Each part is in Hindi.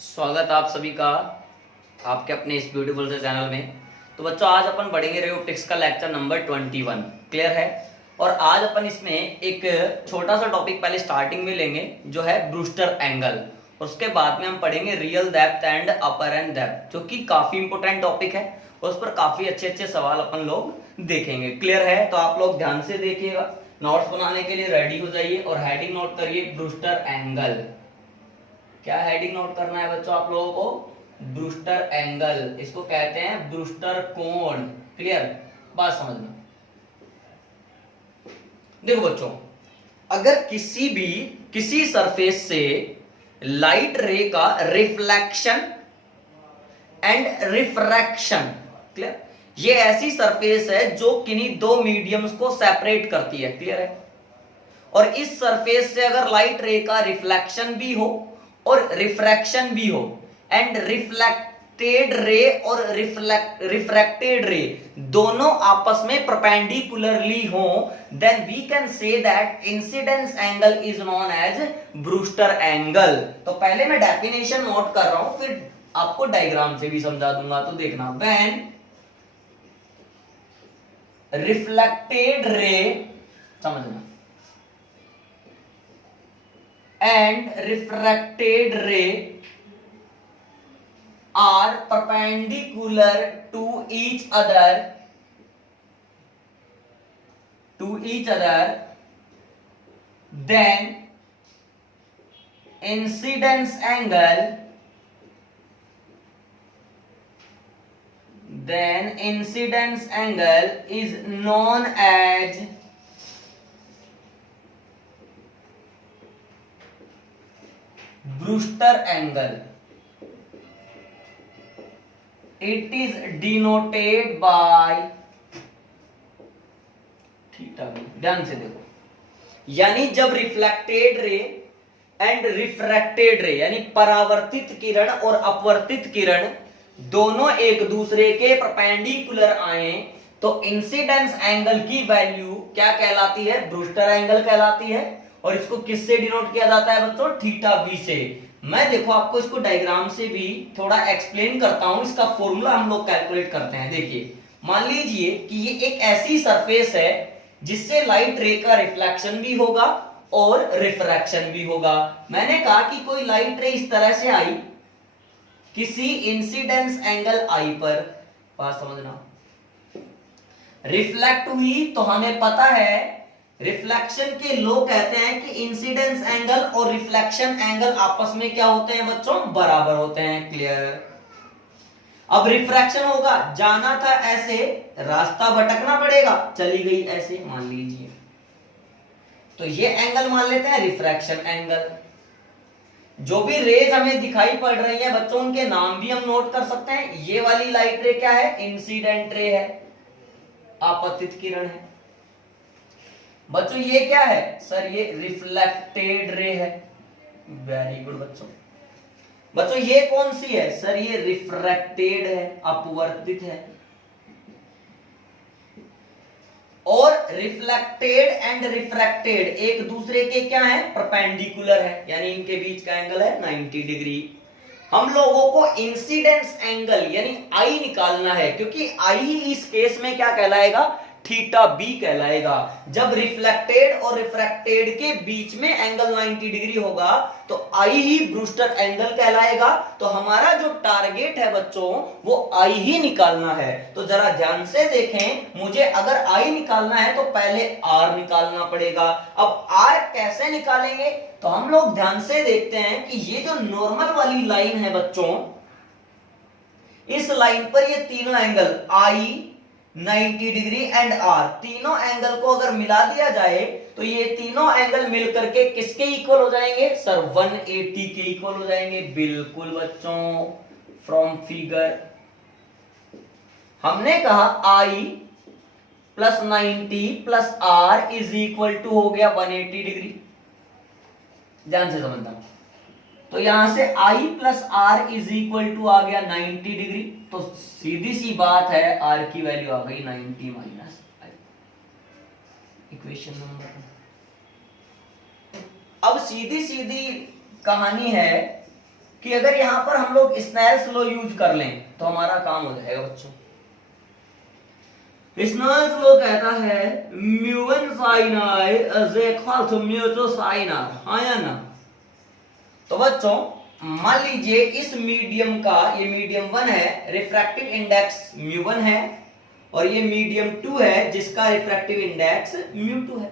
स्वागत आप सभी का आपके अपने इस ब्यूटीफुल से चैनल में। तो बच्चों आज अपन पढ़ेंगे रे ऑप्टिक्स का लेक्चर नंबर 21। क्लियर है। और आज अपन इसमें एक छोटा सा टॉपिक पहले स्टार्टिंग में लेंगे जो है ब्रूस्टर एंगल। उसके बाद में हम पढ़ेंगे real depth and upper and depth, जो कि काफी इंपोर्टेंट टॉपिक है। उस पर काफी अच्छे अच्छे सवाल अपन लोग देखेंगे। क्लियर है। तो आप लोग ध्यान से देखिएगा, नोट्स बनाने के लिए रेडी हो जाइए और हेडिंग नोट करिए ब्रूस्टर एंगल। क्या हेडिंग नोट करना है बच्चों आप लोगों को? ब्रूस्टर एंगल, इसको कहते हैं ब्रूस्टर कोण। क्लियर, बात समझना। देखो बच्चों, अगर किसी सरफेस से लाइट रे का रिफ्लेक्शन एंड रिफ्रैक्शन, क्लियर, ये ऐसी सरफेस है जो किन्हीं दो मीडियम्स को सेपरेट करती है। क्लियर है। और इस सरफेस से अगर लाइट रे का रिफ्लेक्शन भी हो और रिफ्रैक्शन भी हो, एंड रिफ्लेक्टेड रे और रिफ्रैक्टेड रे दोनों आपस में परपेंडिकुलरली हो, then we can say that incidence angle is known as Brewster angle. तो पहले मैं डेफिनेशन नोट कर रहा हूं, फिर आपको डायग्राम से भी समझा दूंगा। तो देखना, व्हेन रिफ्लेक्टेड रे, समझना, and refracted ray are perpendicular to each other, then incidence angle is known as Brewster angle. It is denoted by theta B. ध्यान से देखो, यानी जब रिफ्लेक्टेड रे एंड रिफ्रैक्टेड रे यानी परावर्तित किरण और अपवर्तित किरण दोनों एक दूसरे के परपेंडिकुलर आए, तो इंसिडेंस एंगल की वैल्यू क्या कहलाती है? ब्रूस्टर एंगल कहलाती है। और इसको किससे डिनोट किया जाता है बच्चों? थीटा बी से। मैं देखो आपको इसको डायग्राम से भी थोड़ा एक्सप्लेन करता हूं। इसका फॉर्मूला हम लोग कैलकुलेट करते हैं। देखिए, मान लीजिए कि ये एक ऐसी सरफेस है जिससे लाइट रे का रिफ्लेक्शन भी होगा और रिफ्रैक्शन भी होगा। मैंने कहा कि कोई लाइट रे इस तरह से आई किसी इंसिडेंस एंगल आई पर, बात समझना, रिफ्लेक्ट हुई, तो हमें पता है रिफ्लेक्शन के लोग कहते हैं कि इंसिडेंस एंगल और रिफ्लेक्शन एंगल आपस में क्या होते हैं बच्चों? बराबर होते हैं। क्लियर। अब रिफ्रैक्शन होगा, जाना था ऐसे, रास्ता भटकना पड़ेगा, चली गई ऐसे, मान लीजिए, तो ये एंगल मान लेते हैं रिफ्रैक्शन एंगल। जो भी रेज हमें दिखाई पड़ रही है बच्चों, उनके नाम भी हम नोट कर सकते हैं। ये वाली लाइट रे क्या है? इंसिडेंट रे है, आपतित किरण है। बच्चों ये क्या है? सर ये रिफ्लेक्टेड रे है। वेरी गुड बच्चों। बच्चों ये कौन सी है? सर ये रिफ्रैक्टेड है, अपवर्तित है। और रिफ्लेक्टेड एंड रिफ्रैक्टेड एक दूसरे के क्या है? परपेंडिकुलर है, यानी इनके बीच का एंगल है 90 डिग्री। हम लोगों को इंसिडेंस एंगल यानी आई निकालना है, क्योंकि आई इस केस में क्या कहलाएगा? थीटा बी कहलाएगा। जब रिफ्लेक्टेड और रिफ्रैक्टेड के बीच में एंगल 90 डिग्री होगा तो आई ही ब्रूस्टर एंगल कहलाएगा। तो हमारा जो टारगेट है बच्चों वो आई ही निकालना है। तो जरा ध्यान से देखें, मुझे अगर आई निकालना है तो पहले आर निकालना पड़ेगा। अब आर कैसे निकालेंगे? तो हम लोग ध्यान से देखते हैं कि ये जो नॉर्मल वाली लाइन है बच्चों, इस लाइन पर ये तीनों angle I, 90 degree and R, तीनों एंगल को अगर मिला दिया जाए तो ये तीनों एंगल मिलकर के किसके इक्वल हो जाएंगे? सर 180 के इक्वल हो जाएंगे। बिल्कुल बच्चों, फ्रॉम फिगर हमने कहा I plus 90 plus R is equal to हो गया 180 डिग्री। ध्यान से समझना, तो यहां से I plus R is equal to आ गया 90 डिग्री। तो सीधी सी बात है, R की वैल्यू आ गई 90 माइनस आई। Equation number. अब सीधी सीधी कहानी है कि अगर यहां पर हम लोग स्नेल्स लॉ यूज कर लें तो हमारा काम हो जाएगा बच्चों। स्नेल्स लॉ कहता है mu sin i is equal to mu sin r, हाँ या ना। तो बच्चों मान लीजिए इस मीडियम का, ये मीडियम 1 है, रिफ्रैक्टिव इंडेक्स म्यू1 है, और ये मीडियम 2 है जिसका रिफ्रैक्टिव इंडेक्स म्यू2 है।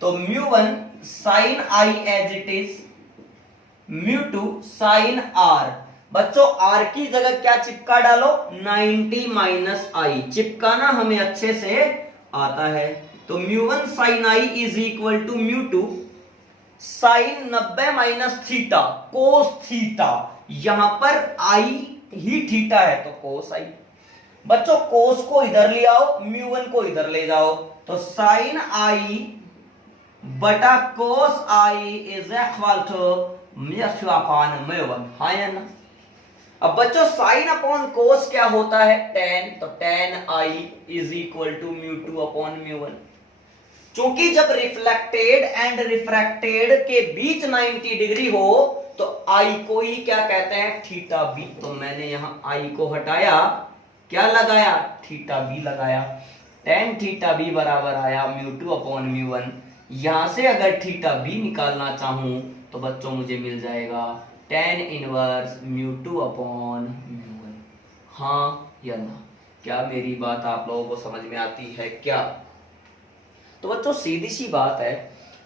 तो mu sin i as it is, mu sin r। बच्चों r की जगह क्या चिपका डालो, 90 माइनस आई, चिपकाना हमें अच्छे से आता है। तो mu sin i is equal to mu sin 90 minus theta cos theta, यहां पर i ही थीटा है तो कोस i। बच्चों कोस को इधर ले आओ, म्यू1 को इधर ले जाओ, तो sin i बटा cos i is equal to mu upon mu, हाँ या ना। अब बच्चों साइन अपॉन कोस क्या होता है, tan, तो tan i is equal to mu upon mu. चूंकि जब रिफ्लेक्टेड एंड रिफ्रैक्टेड के बीच 90 डिग्री हो तो i को ही क्या कहते हैं, थीटा बी। तो मैंने यहां i को हटाया, क्या लगाया, थीटा बी लगाया। tan थीटा बी बराबर आया म्यू2 अपॉन म्यू1। यहां से अगर थीटा बी निकालना चाहूं तो बच्चों मुझे मिल जाएगा tan इनवर्स म्यू2 अपॉन म्यू1, हाँ या ना। क्या मेरी बात आप लोगों को समझ में आती है क्या? तो बच्चों सीधी सी बात है,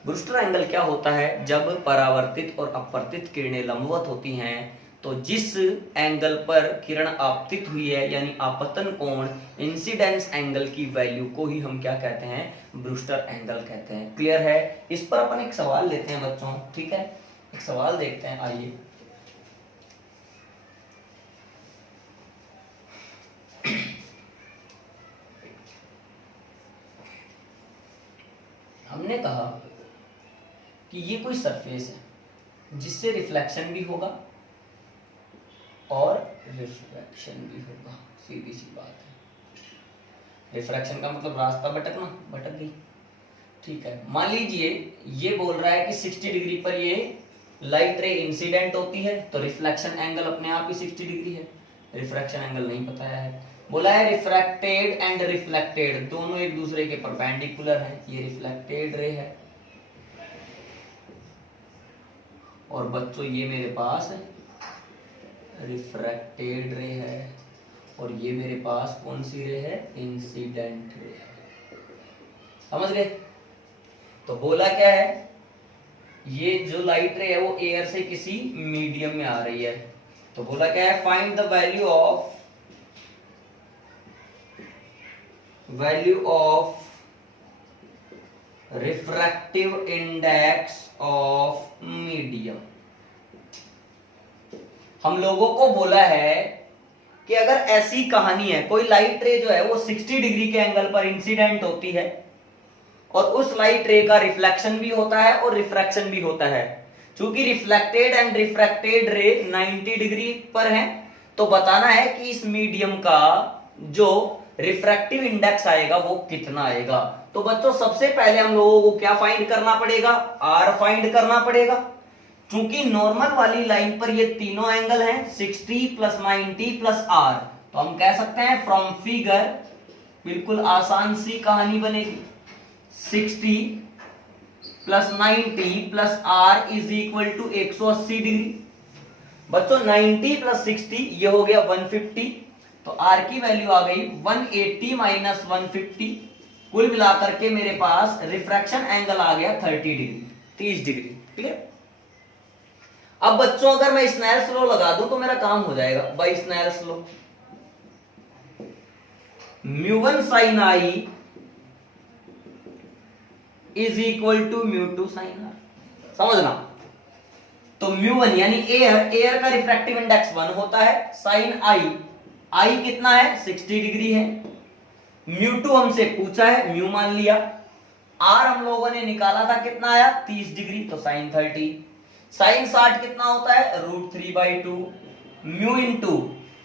ब्रूस्टर एंगल क्या होता है, जब परावर्तित और अपवर्तित किरणें लंबवत होती हैं तो जिस एंगल पर किरण आपतित हुई है यानी आपतन कोण, इंसिडेंस एंगल की वैल्यू को ही हम क्या कहते हैं, ब्रूस्टर एंगल कहते हैं। क्लियर है? इस पर अपन एक सवाल लेते हैं बच्चों, ठीक है, एक सवाल देखते हैं, आइए। हमने कहा कि ये कोई सरफेस है जिससे रिफ्लेक्शन भी होगा और रिफ्रैक्शन भी होगा, सीधी सी बात है। रिफ्रैक्शन का मतलब रास्ता भटकना, भटक गई, ठीक है। मान लीजिए ये बोल रहा है कि 60 डिग्री पर ये लाइट रे इंसिडेंट होती है तो रिफ्लेक्शन एंगल अपने आप ही 60 डिग्री है। रिफ्रैक्शन एंगल नहीं बताया है, बोला है रिफ्रैक्टेड एंड रिफ्लेक्टेड दोनों एक दूसरे के परपेंडिकुलर है। ये रिफ्लेक्टेड रे है और बच्चों ये मेरे पास रिफ्रैक्टेड रे है, और ये मेरे पास कौन सी रे है, इंसिडेंट रे है। समझ गए? तो बोला क्या है, ये जो लाइट रे है वो एयर से किसी मीडियम में आ रही है, तो बोला क्या है, find the value of refractive index of medium. हम लोगों को बोला है कि अगर ऐसी कहानी है, कोई लाइट रे जो है वो 60 डिग्री के एंगल पर इंसिडेंट होती है और उस लाइट रे का रिफ्लेक्शन भी होता है और रिफ्रैक्शन भी होता है। चूंकि रिफ्लेक्टेड एंड रिफ्रैक्टेड रे 90 डिग्री पर है तो बताना है कि इस मीडियम का जो रिफ्रैक्टिव इंडेक्स आएगा वो कितना आएगा। तो बच्चों सबसे पहले हम लोगों को क्या फाइंड करना पड़ेगा, आर फाइंड करना पड़ेगा। चूंकि नॉर्मल वाली लाइन पर ये तीनों एंगल हैं 60 प्लस 90 प्लस आर, तो हम कह सकते हैं फ्रॉम फिगर, बिल्कुल आसान सी कहानी बनेगी, 60 plus 90 plus R is equal to 180 degree. बच्चों 90 प्लस 60 ये हो गया 150, तो आर की वैल्यू आ गई 180 माइनस 150, कुल मिलाकर के मेरे पास रिफ्रैक्शन एंगल आ गया 30 डिग्री, 30 डिग्री। ठीक है, अब बच्चों अगर मैं स्नेल्स लॉ लगा दूं तो मेरा काम हो जाएगा by Snell's law. Mu sine I is equal to mu sine R. समझना, तो म्यू1 यानी एयर का रिफ्रैक्टिव इंडेक्स 1 होता है, साइन आई कितना है 60 डिग्री है, म्यू2 हमसे पूछा है, म्यू मान लिया, आर हम लोगों ने निकाला था कितना आया 30 डिग्री, तो साइन 30, साइन 60 कितना होता है √3/2, म्यू इंटू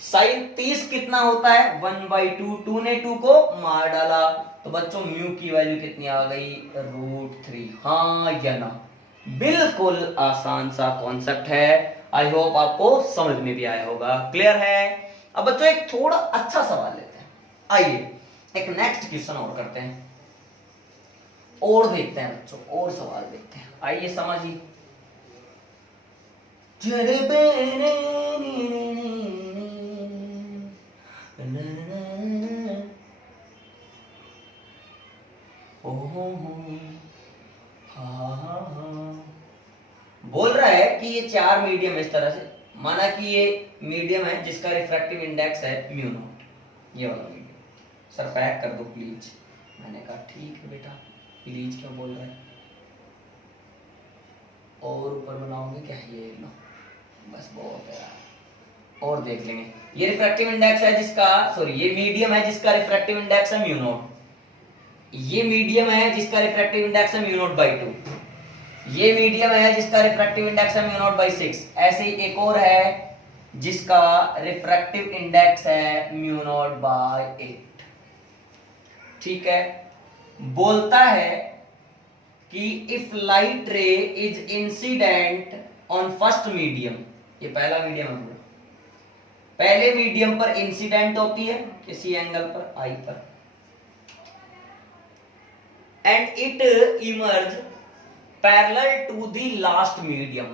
साइन 30 कितना होता है 1/2, 2 ने 2 को मार डाला, तो बच्चों म्यू की वैल्यू कितनी आ गई √3, हाँ या ना। बिल्कुल आसान सा कॉन्सेप्ट है। आई होप आपको समझ में भी आया होगा। क्लियर है? अब बच्चों एक थोड़ा अच्छा सवाल लेते हैं। आइए एक नेक्स्ट क्वेश्चन और करते हैं, और देखते हैं बच्चों, और सवाल देखते हैं। आइए समझिए। बोल रहा है कि ये चार मीडियम इस तरह से, माना कि ये मीडियम है जिसका रिफ्रैक्टिव इंडेक्स है म्यू नॉट, ये वाला मीडियम। सर पैक कर दो प्लीज। मैंने कहा ठीक है बेटा, प्लीज क्यों बोल रहा है? और ऊपर बनाओगे क्या? ये लो, बस बहुत है यार, और देख लेंगे। ये रिफ्रैक्टिव इंडेक्स है जिसका, सॉरी ये मीडियम है जिसका रिफ्रैक्टिव इंडेक्स है म्यू नॉट। ये मीडियम है जिसका रिफ्रैक्टिव इंडेक्स है म्यू नॉट बाई 2। ये मीडियम है जिसका रिफ्रैक्टिव इंडेक्स है म्यू नॉट बाई 6। ऐसे ही एक और है जिसका रिफ्रैक्टिव इंडेक्स है म्यू नॉट बाई 8। ठीक है, बोलता है कि if light ray is incident on first medium, ये पहला मीडियम है पूरा, पहले मीडियम पर इंसिडेंट होती है किसी एंगल पर आई पर, and it emerge parallel to the last medium,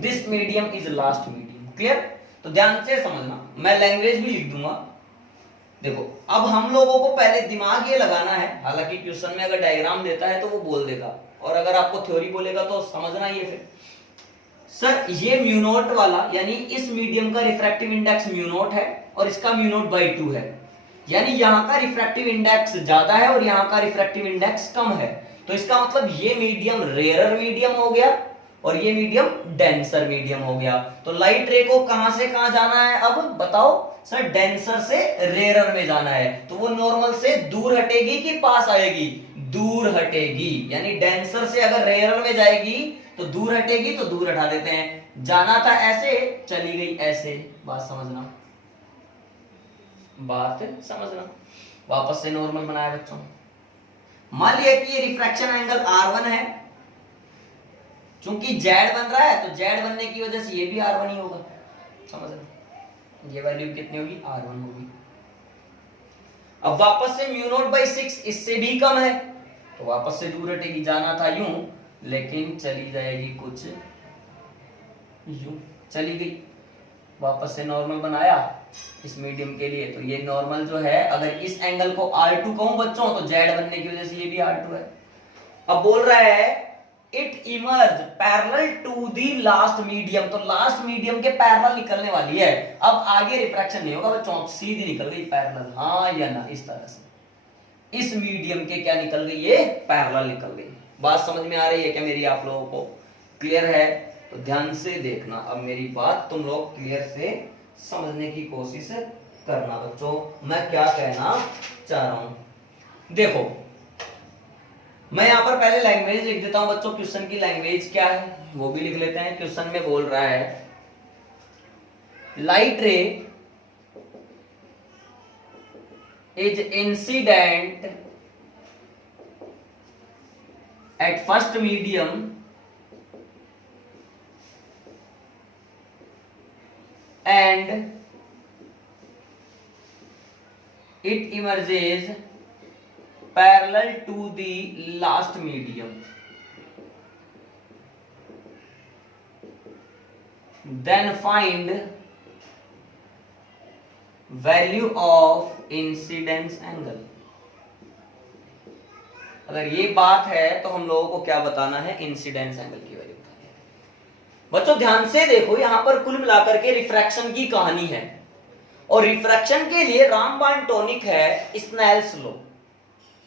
this medium is last medium. Clear? तो ध्यान से समझना, मैं लैंग्वेज भी लिख दूंगा। देखो अब हम लोगों को पहले दिमाग ये लगाना है, हालांकि क्वेश्चन में अगर डायग्राम देता है तो वो बोल देगा, और अगर आपको थ्योरी बोलेगा तो समझना ये फिर। सर ये म्यू नॉट वाला यानी इस मीडियम का रिफ्रैक्टिव इंडेक्स म्यू नॉट है और इसका म्यू नॉट बाई 2 है, यानी यहाँ का रिफ्रैक्टिव इंडेक्स ज्यादा है और यहाँ का रिफ्रैक्टिव इंडेक्स कम है। तो इसका मतलब ये मीडियम रेयरर मीडियम हो गया और ये मीडियम डेंसर मीडियम हो गया। तो लाइट रे को कहां से कहां जाना है? अब बताओ सर, डेंसर से रेयरर में जाना है, तो वो नॉर्मल से दूर हटेगी कि पास आएगी? दूर हटेगी, यानी डेंसर से अगर रेयरर में जाएगी तो दूर हटेगी, तो दूर हटा देते हैं। जाना था ऐसे, चली गई ऐसे। बात समझना, बात समझना। वापस से नॉर्मल बनाया बच्चों। मान लिया कि ये रिफ्रैक्शन एंगल R1 है, चूंकि Z बन रहा है तो Z बनने की वजह से ये भी R1 ही होगा। समझ रहे? ये वैल्यू कितनी होगी? R1 होगी। अब वापस से म्यू नॉट बाई 6 इससे भी कम है, तो वापस से दूर हटेगी। जाना था यूं, लेकिन चली जाएगी कुछ यूं, चली गई। वापस से नॉर्मल बनाया इस मीडियम के लिए, तो ये नॉर्मल जो है, अगर इस एंगल को R2 कहूं बच्चों तो Z बनने की वजह से ये भी R2 है। अब बोल रहा है it emerge parallel to the last medium, तो लास्ट मीडियम के पैरेलल निकलने वाली है। अब आगे रिफ्रैक्शन नहीं होगा बच्चों, सीधी निकल गई पैरेलल, हाँ या ना, इस तरह से इस मीडियम के क्या निकल गई? ये पैरेलल निकल गई। बात समझ में आ रही है क्या मेरी आप लोगों को? क्लियर है? तो ध्यान से देखना, अब मेरी बात तुम लोग क्लियर से समझने की कोशिश करना बच्चों, मैं क्या कहना चाह रहा हूं। देखो मैं यहां पर पहले लैंग्वेज लिख देता हूं बच्चों, क्वेश्चन की लैंग्वेज क्या है वो भी लिख लेते हैं। क्वेश्चन में बोल रहा है light ray is incident at first medium and it emerges parallel to the last medium, then find value of incidence angle। अगर ये बात है तो हम लोगों को क्या बताना है? इंसिडेंस एंगल की वैल्यू। बच्चों ध्यान से देखो, यहां पर कुल मिलाकर के रिफ्रैक्शन की कहानी है, और रिफ्रैक्शन के लिए रामबाण टॉनिक है स्नेल्स लॉ,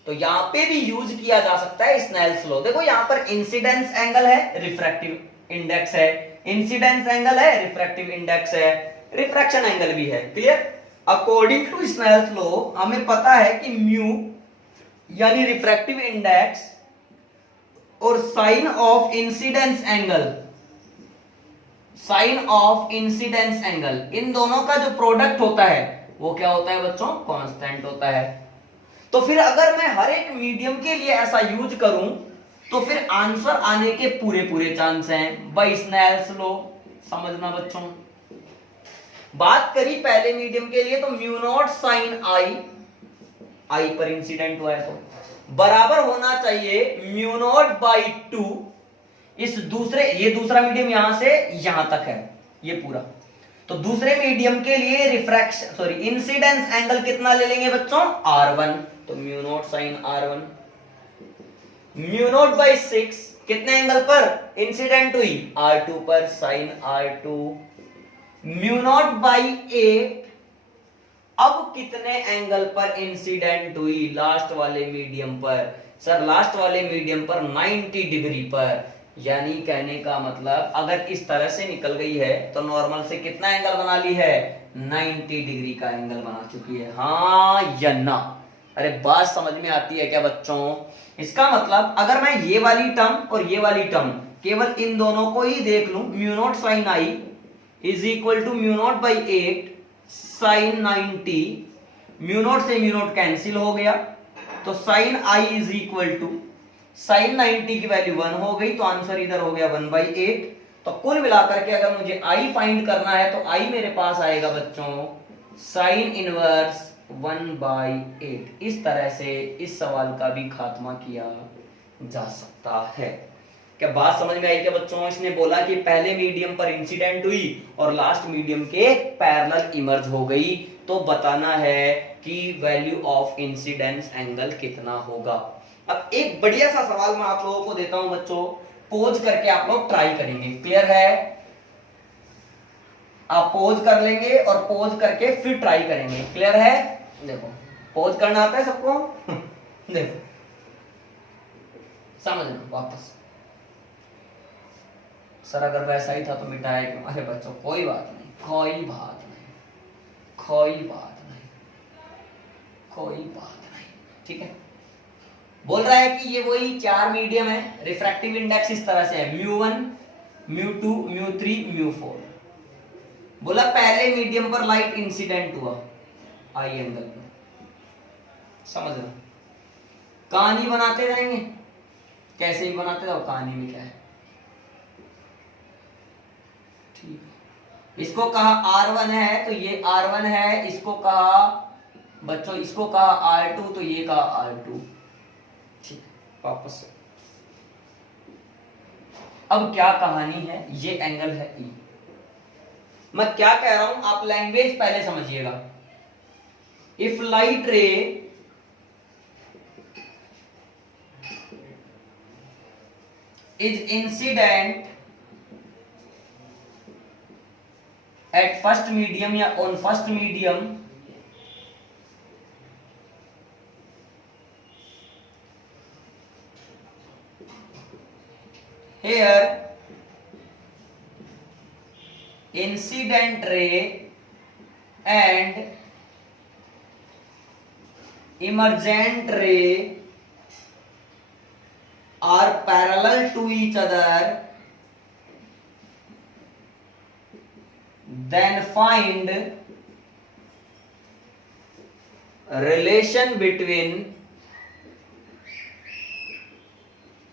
तो यहां पे भी यूज किया जा सकता है स्नेल्स लॉ। देखो यहां पर इंसिडेंस एंगल है, रिफ्रैक्टिव इंडेक्स है, इंसिडेंस एंगल है, रिफ्रैक्टिव इंडेक्स है, रिफ्रैक्शन एंगल भी है। Clear? According to Snell's law हमें पता है कि म्यू यानी रिफ्रैक्टिव इंडेक्स और sine of incidence angle, sine of incidence angle, इन दोनों का जो प्रोडक्ट होता है वो क्या होता है बच्चों? कांस्टेंट होता है। तो फिर अगर मैं हर एक मीडियम के लिए ऐसा यूज करूं तो फिर आंसर आने के पूरे पूरे चांस हैं बाय स्नेल्स लॉ। समझना बच्चों, बात करी पहले मीडियम के लिए तो म्यू नॉट साइन आई पर इंसिडेंट हुआ है तो बराबर होना चाहिए म्यू नॉट बाई 2 इस दूसरे, ये दूसरा मीडियम यहां से यहां तक है ये पूरा, तो दूसरे मीडियम के लिए रिफ्रैक्शन सॉरी इंसिडेंस एंगल कितना ले लेंगे बच्चों R1, तो mu naught sine R1 mu naught by 6 कितने एंगल पर इंसिडेंट हुई R2 पर sign R2 mu naught by 8 अब कितने एंगल पर इंसिडेंट हुई लास्ट वाले मीडियम पर, सर लास्ट वाले मीडियम पर 90 डिग्री पर, यानी कहने का मतलब अगर इस तरह से निकल गई है तो नॉर्मल से कितना एंगल बना ली है 90 डिग्री का एंगल बना चुकी है, हाँ या ना। अरे बात समझ में आती है क्या बच्चों? इसका मतलब अगर मैं ये वाली टर्म और ये वाली टर्म केवल इन दोनों को ही देख लूं, mu naught sine I is equal to mu naught by 8 sine 90, mu naught से म्यू नॉट कैंसिल हो गया तो sine I is equal to sine 90 की वैल्यू 1 हो गई तो आंसर इधर हो गया 1/8। तो कुल मिलाकर के अगर मुझे आई फाइंड करना है तो आई मेरे पास आएगा बच्चों साइन इनवर्स 1/8। इस तरह से इस सवाल का भी खात्मा किया जा सकता है। क्या बात समझ में आई क्या बच्चों? इसने बोला कि पहले मीडियम पर इंसिडेंट हुई और लास्ट मीडियम के पैरेलल इमर्ज हो गई, तो बताना है कि वैल्यू ऑफ इंसिडेंस एंगल कितना होगा। अब एक बढ़िया सा सवाल मैं आप लोगों को देता हूं बच्चों, पोज करके आप लोग ट्राई करेंगे, क्लियर है? आप पोज कर लेंगे और पोज करके फिर ट्राई करेंगे, क्लियर है? देखो पोज करना आता है सबको? देखो समझना वापस। सर अगर वैसा ही था तो मिटाया क्यों? अरे बच्चों कोई बात नहीं, कोई बात नहीं, कोई बात नहीं, कोई बात नहीं, ठीक है। बोल रहा है कि ये वही 4 मीडियम है, रिफ्रैक्टिव इंडेक्स इस तरह से है μ1 μ2 μ3 μ4। बोला पहले मीडियम पर लाइट इंसिडेंट हुआ आई एंगल में, समझना। कहानी बनाते रहेंगे, कैसे भी बनाते रहो, कहानी में क्या है, ठीक है। इसको कहा R1 है तो ये R1 है, इसको कहा बच्चों इसको कहा R2 तो ये कहा R2, ठीक है। वापस से अब क्या कहानी है, ये एंगल है E। मैं क्या कह रहा हूं आप लैंग्वेज पहले समझिएगा। If light ray is incident at first medium या on first medium here incident ray and emergent ray are parallel to each other, then find relation between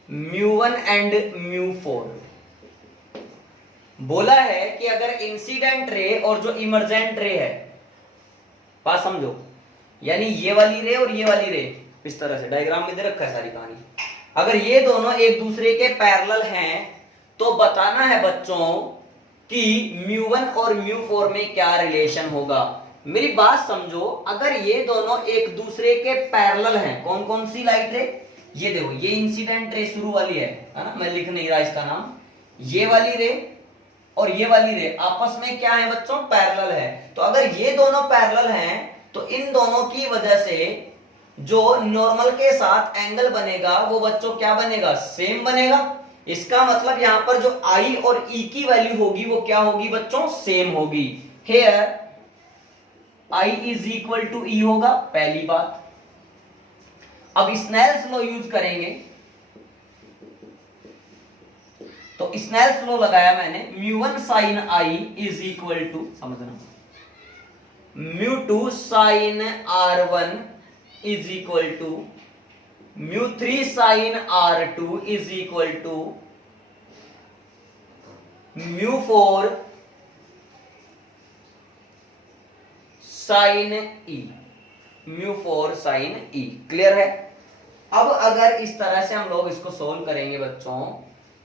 μ1 and μ4। बोला है कि अगर इंसिडेंट रे और जो इमर्जेंट रे है, बात समझो, यानी ये वाली रे और ये वाली रे इस तरह से डायग्राम में दे रखा है सारी कहानी, अगर ये दोनों एक दूसरे के पैरेलल हैं तो बताना है बच्चों कि μ1 और μ4 में क्या रिलेशन होगा। मेरी बात समझो, अगर ये दोनों एक दूसरे के पैरेलल हैं, कौन कौन सी लाइट रे, ये देखो ये इंसिडेंट रे शुरू वाली है ना, मैं लिख नहीं रहा इसका नाम, ये वाली रे और ये वाली रे आपस में क्या है बच्चों, पैरेलल है। तो अगर ये दोनों पैरेलल हैं तो इन दोनों की वजह से जो नॉर्मल के साथ एंगल बनेगा वो बच्चों क्या बनेगा, सेम बनेगा। इसका मतलब यहां पर जो आई और ई की वैल्यू होगी वो क्या होगी बच्चों, सेम होगी। Here I is equal to E होगा, पहली बात। अब स्नेल्स लॉ यूज करेंगे, तो स्नेल्स लॉ लगाया मैंने, μ1 sine I is equal to, समझना, μ2 sine R1 is equal to μ3 sin R2 is equal to μ4 sin E, μ4 sin E। Clear है? अब अगर इस तरह से हम लोग इसको सोल्व करेंगे बच्चों,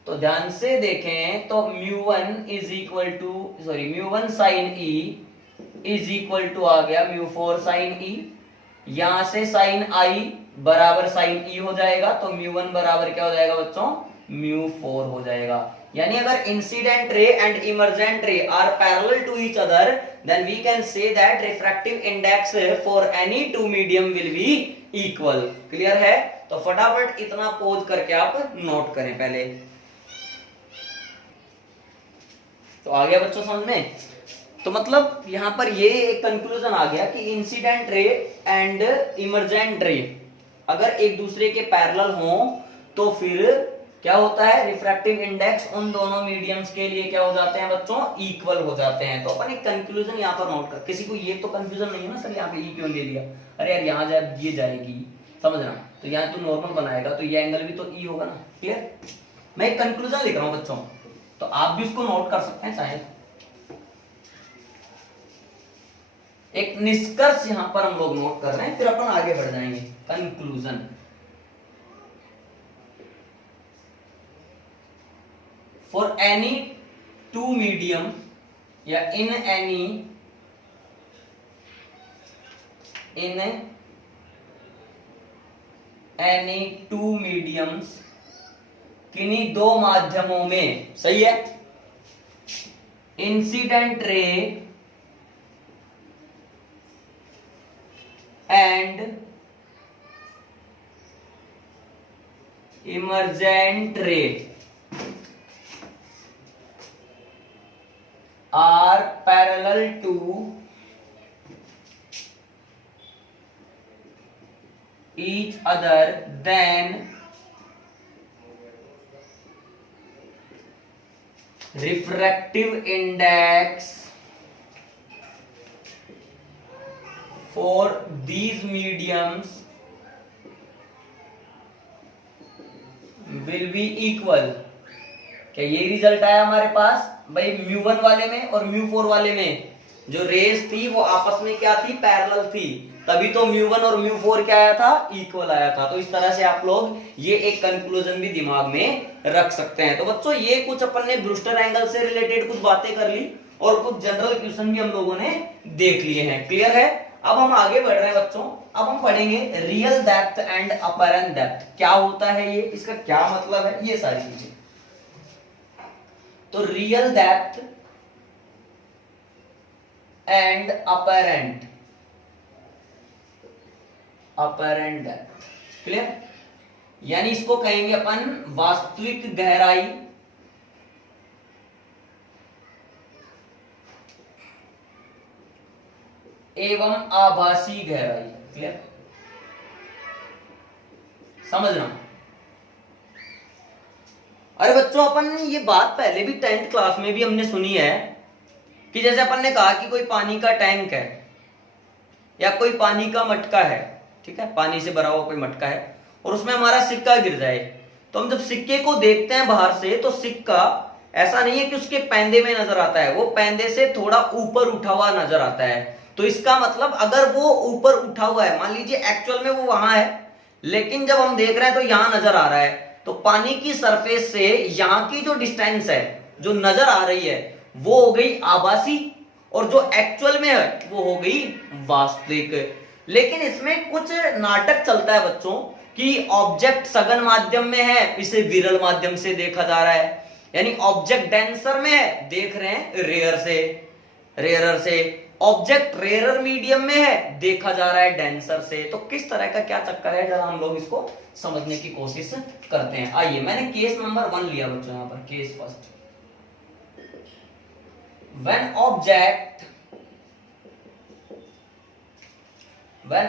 तो ध्यान से देखें तो μ1 is equal to μ1 sin E is equal to आ गया μ4 sin E। यहां से sin I बराबर sin E हो जाएगा, तो μ1 बराबर क्या हो जाएगा बच्चों? μ4 हो जाएगा। यानी अगर incident ray and emergent ray are parallel to each other, then we can say that refractive index for any two medium will be equal. Clear है? तो फटाफट इतना पोज करके आप नोट करें पहले। तो आ गया बच्चों समझ में? तो मतलब यहां पर ये एक कंक्लूजन आ गया कि इंसिडेंट रे एंड इमर्जेंट रे अगर एक दूसरे के पैरेलल हो तो फिर क्या होता है? रिफ्रैक्टिव इंडेक्स उन दोनों मीडियम्स के लिए क्या हो जाते हैं बच्चों? इक्वल हो जाते हैं। तो अपन एक कंक्लूजन यहाँ पर नोट कर, किसी को ये तो कंफ्यूजन नहीं है ना सर यहाँ पे ई क्यों ले लिया, अरे यार यहाँ जाए ये जाएगी, समझना, तो यहाँ तू नॉर्मल बनाएगा तो ये एंगल भी तो ई होगा ना। क्लियर? मैं एक कंक्लूजन लिख रहा हूँ बच्चों, तो आप भी उसको नोट कर सकते हैं चाहे। एक निष्कर्ष यहां पर हम लोग नोट कर रहे हैं, फिर अपन आगे बढ़ जाएंगे। Conclusion, for any two medium या इन एनी टू मीडियम्स, किन्हीं दो माध्यमों में, सही है, इंसिडेंट रे एंड इमर्जेंट रे are parallel to each other, then refractive index for these mediums will be equal। क्या ये रिजल्ट आया हमारे पास भाई? μ1 वाले में और μ4 वाले में जो रेस थी वो आपस में क्या थी? पैरेलल थी, तभी तो μ1 और μ4 क्या आया था? इक्वल आया था। तो इस तरह से आप लोग ये एक कंक्लूजन भी दिमाग में रख सकते हैं। तो बच्चों ये कुछ अपन ने ब्रूस्टर एंगल से रिलेटेड कुछ बातें कर ली और कुछ जनरल क्वेश्चन भी हम लोगों ने देख लिए हैं। क्लियर है? अब हम आगे बढ़ रहे हैं बच्चों, अब हम पढ़ेंगे real depth and apparent depth. क्या होता है ये, इसका क्या मतलब है, ये सारी चीजें। तो real depth and apparent depth, clear? यानी इसको कहेंगे अपन वास्तविक गहराई एवं आभासी गहराई। क्लियर? समझना। अरे बच्चों अपन ये बात पहले भी 10th क्लास में भी हमने सुनी है कि जैसे अपन ने कहा कि कोई पानी का टैंक है या कोई पानी का मटका है, ठीक है, पानी से भरा हुआ कोई मटका है और उसमें हमारा सिक्का गिर जाए, तो हम जब सिक्के को देखते हैं बाहर से तो सिक्का ऐसा नहीं है कि उसके पैंदे में नजर आता है, वो पैंदे से थोड़ा ऊपर उठा हुआ नजर आता है। तो इसका मतलब अगर वो ऊपर उठा हुआ है, मान लीजिए एक्चुअल में वो वहां है लेकिन जब हम देख रहे हैं तो यहां नजर आ रहा है, तो पानी की सरफेस से यहां की जो डिस्टेंस है जो नजर आ रही है वो हो गई आभासी और जो एक्चुअल में है वो हो गई वास्तविक। लेकिन इसमें कुछ नाटक चलता है बच्चों कि ऑब्जेक्ट सघन माध्यम में है, इसे विरल माध्यम से देखा जा रहा है, यानी ऑब्जेक्ट डेंसर में है, देख रहे हैं रेयरर से, ऑब्जेक्ट रेयरर मीडियम में है, देखा जा रहा है डेंसर से। तो किस तरह का क्या चक्कर है, जरा हम लोग इसको समझने की कोशिश करते हैं। आइए, मैंने केस नंबर 1 लिया बच्चों, यहां पर case first. when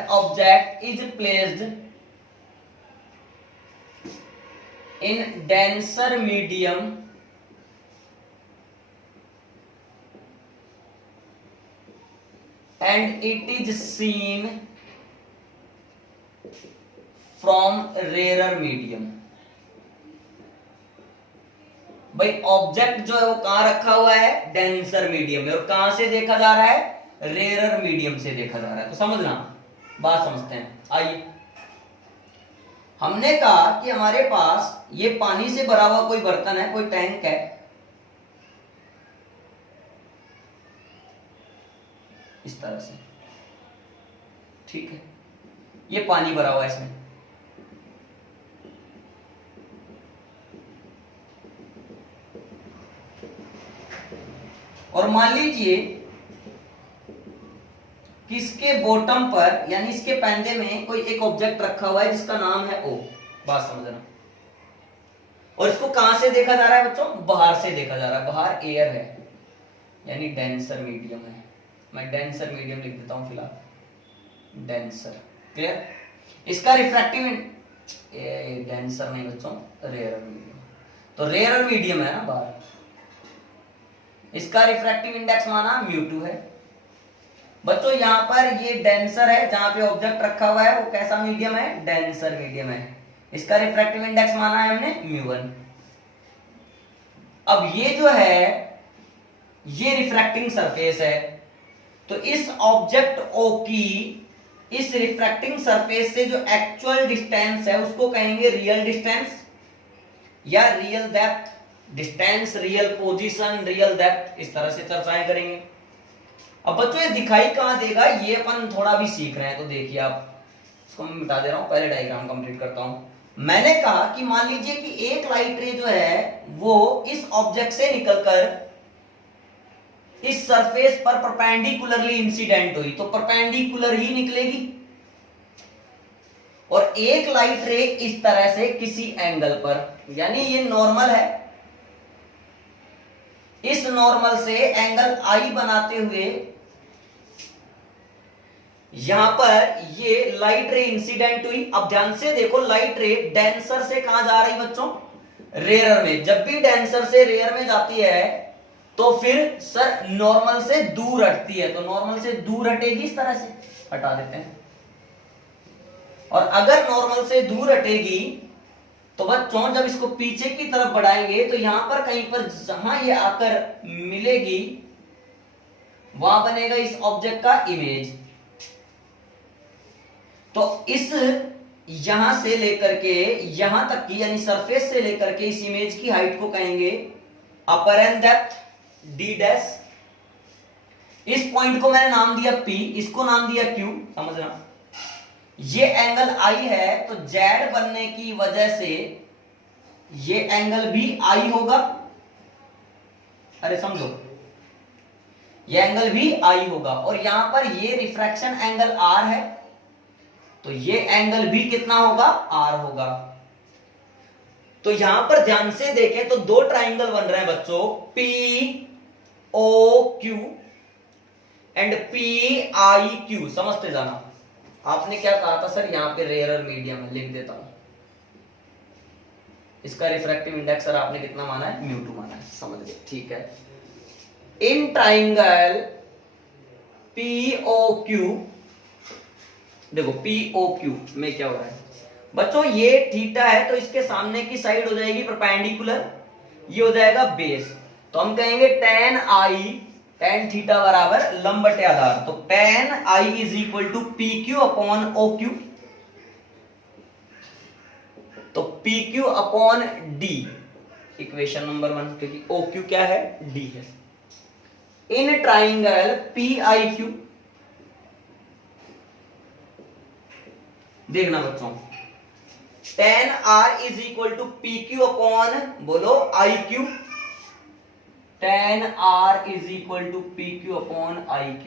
object is placed in denser medium and it is seen from rarer medium. भाई ऑब्जेक्ट जो है वो कहां रखा हुआ है, डेंसर मीडियम में, और कहां से देखा जा रहा है, रेयरर मीडियम से देखा जा रहा है। तो समझना, बात समझते हैं। आइए, हमने कहा कि हमारे पास ये पानी से भरा हुआ कोई बर्तन है, कोई टैंक है, इस तरह से, ठीक है, ये पानी भरा हुआ है इसमें। और मान लीजिए कि इसके बॉटम पर यानी इसके पैंदे में कोई एक ऑब्जेक्ट रखा हुआ है जिसका नाम है ओ। बात समझना। और इसको कहां से देखा जा रहा है बच्चों, बाहर से देखा जा रहा है। बाहर एयर है यानी डेंसर मीडियम है। मैं डेंसर मीडियम लिख देता हूं फिलहाल, डेंसर। क्लियर। इसका रिफ्रैक्टिव डेंसर नहीं बच्चों, रेयरर मीडियम। तो रेयरर मीडियम है ना बाहर, इसका रिफ्रैक्टिव इंडेक्स माना μ2 है। बच्चों यहां पर ये डेंसर है, जहां पे ऑब्जेक्ट रखा हुआ है वो कैसा मीडियम है, डेंसर मीडियम है। इसका रिफ्रैक्टिव इंडेक्स माना है हमने μ1। अब ये जो है ये रिफ्रैक्टिंग सरफेस है, तो इस ऑब्जेक्ट O की इस रिफ्रैक्टिंग सरफेस से जो एक्चुअल डिस्टेंस है उसको कहेंगे रियल डिस्टेंस या real depth. Distance, real position, real depth, इस तरह से चर्चाएं करेंगे। अब बच्चों ये दिखाई कहां देगा, ये अपन थोड़ा भी सीख रहे हैं। तो देखिए आप, इसको मैं मिटा दे रहा हूं, पहले डायग्राम कंप्लीट करता हूं। मैंने कहा कि मान लीजिए कि एक लाइट रे जो है वो इस ऑब्जेक्ट से निकलकर इस सरफेस पर परपेंडिकुलरली इंसिडेंट हुई, तो परपेंडिकुलर ही निकलेगी। और एक लाइट रे इस तरह से किसी एंगल पर, यानी ये नॉर्मल है, इस नॉर्मल से एंगल आई बनाते हुए यहां पर ये लाइट रे इंसिडेंट हुई। अब ध्यान से देखो, लाइट रे डेंसर से कहां जा रही बच्चों, रेयर में। जब भी डेंसर से रेयर में जाती है तो फिर सर नॉर्मल से दूर हटती है, तो नॉर्मल से दूर हटेगी, इस तरह से हटा देते हैं। और अगर नॉर्मल से दूर हटेगी तो बच्चों जब इसको पीछे की तरफ बढ़ाएंगे तो यहां पर कहीं पर जहां ये आकर मिलेगी वहां बनेगा इस ऑब्जेक्ट का इमेज। तो इस यहां से लेकर के यहां तक की यानी सरफेस से लेकर के इस इमेज की हाइट को कहेंगे अपर एंड डेप्थ डी डैश। इस पॉइंट को मैंने नाम दिया P, इसको नाम दिया Q। समझना, ये एंगल I है तो Z बनने की वजह से ये एंगल भी I होगा। अरे समझो, ये एंगल भी I होगा। और यहां पर ये रिफ्रैक्शन एंगल R है, तो ये एंगल भी कितना होगा, R होगा। तो यहां पर ध्यान से देखें तो दो ट्राइंगल बन रहे हैं बच्चों, POQ एंड PIQ। समझते जाना। आपने क्या कहा था सर, यहां पे रेयरर मीडियम है, लिख देता हूं। इसका रिफ्रैक्टिव इंडेक्स सर आपने कितना माना है, μ2 माना है। समझ गए, ठीक है। इन ट्राइंगल POQ, देखो POQ में क्या हो रहा है बच्चों, ये थीटा है तो इसके सामने की साइड हो जाएगी परपेंडिकुलर, ये हो जाएगा बेस। तो हम कहेंगे tan थीटा बराबर लंब बटे आधार। तो tan I is equal to PQ upon OQ। तो PQ upon D, equation number 1, क्योंकि OQ क्या है, D है। इन ट्राइंगल PIQ, देखना बच्चों, tan R is equal to PQ upon बोलो IQ। tan R is equal to PQ upon IQ।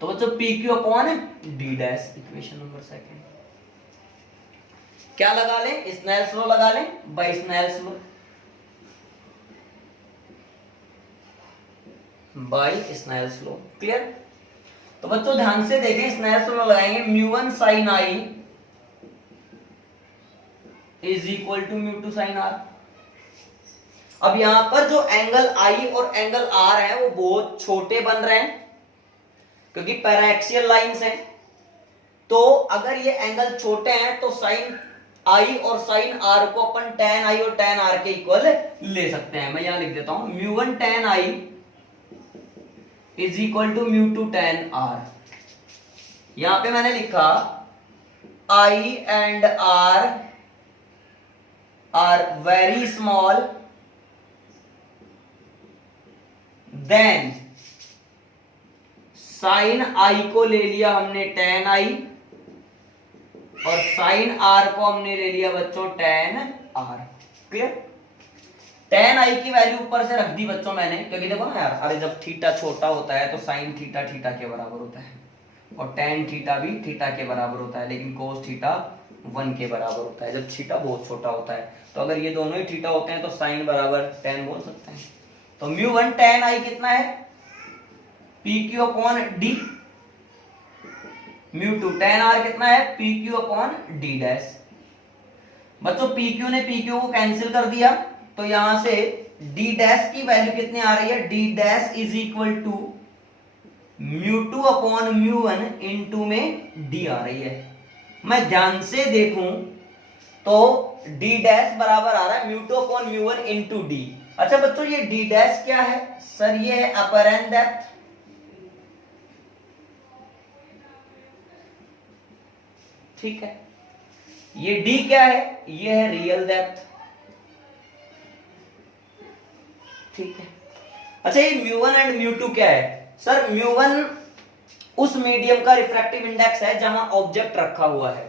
तो बच्चों PQ upon D dash, equation number 2। क्या लगा लें, स्नेल्स लॉ लगा लें, by Snell's law, by Snell's law. Clear. तो बच्चों ध्यान से देखें, स्नेल्स लॉ लगाएंगे, μ1 sin I is equal to μ2 sin R। अब यहां पर जो एंगल I और एंगल R है वो बहुत छोटे बन रहे हैं क्योंकि पैराएक्सियल लाइंस हैं। तो अगर ये एंगल छोटे हैं तो साइन आई और साइन आर को अपन tan आई और tan आर के इक्वल ले सकते हैं। मैं यहां लिख देता हूं μ1 tan I is equal to μ2 tan R. यहां पे मैंने लिखा I and R are very small, then sin I को ले लिया हमने tan I और sin R को हमने ले लिया बच्चों tan R। Clear? tan I की वैल्यू ऊपर से रख दी बच्चों मैंने, क्योंकि देखो ना यार, अरे जब थीटा छोटा होता है तो sin थीटा थीटा के बराबर होता है और tan थीटा भी थीटा के बराबर होता है, लेकिन cos थीटा 1 के बराबर होता है जब थीटा बहुत छोटा होता है। तो अगर ये दोनों ही थीटा होते हैं तो sin बराबर tan बोल सकते हैं। तो μ1 tan I कितना है? PQ upon D। μ2 tan R कितना है? PQ upon D dash. बच्चों PQ ने PQ को कैंसिल कर दिया तो यहां से D डैश की वैल्यू कितनी आ रही है? D dash is equal to μ2 upon μ1 into में D आ रही है। मैं ध्यान से देखूं तो D डैश बराबर आ रहा है μ2 अपॉन μ1 इनटू D। अच्छा बच्चों ये D डैश क्या है? सर ये है अपर एंड डेप्थ। ठीक है। ये D क्या है? ये है रियल डेप्थ। ठीक है। अच्छा ये μ1 एंड μ2 क्या है? सर μ1 उस मीडियम का रिफ्रैक्टिव इंडेक्स है जहां ऑब्जेक्ट रखा हुआ है,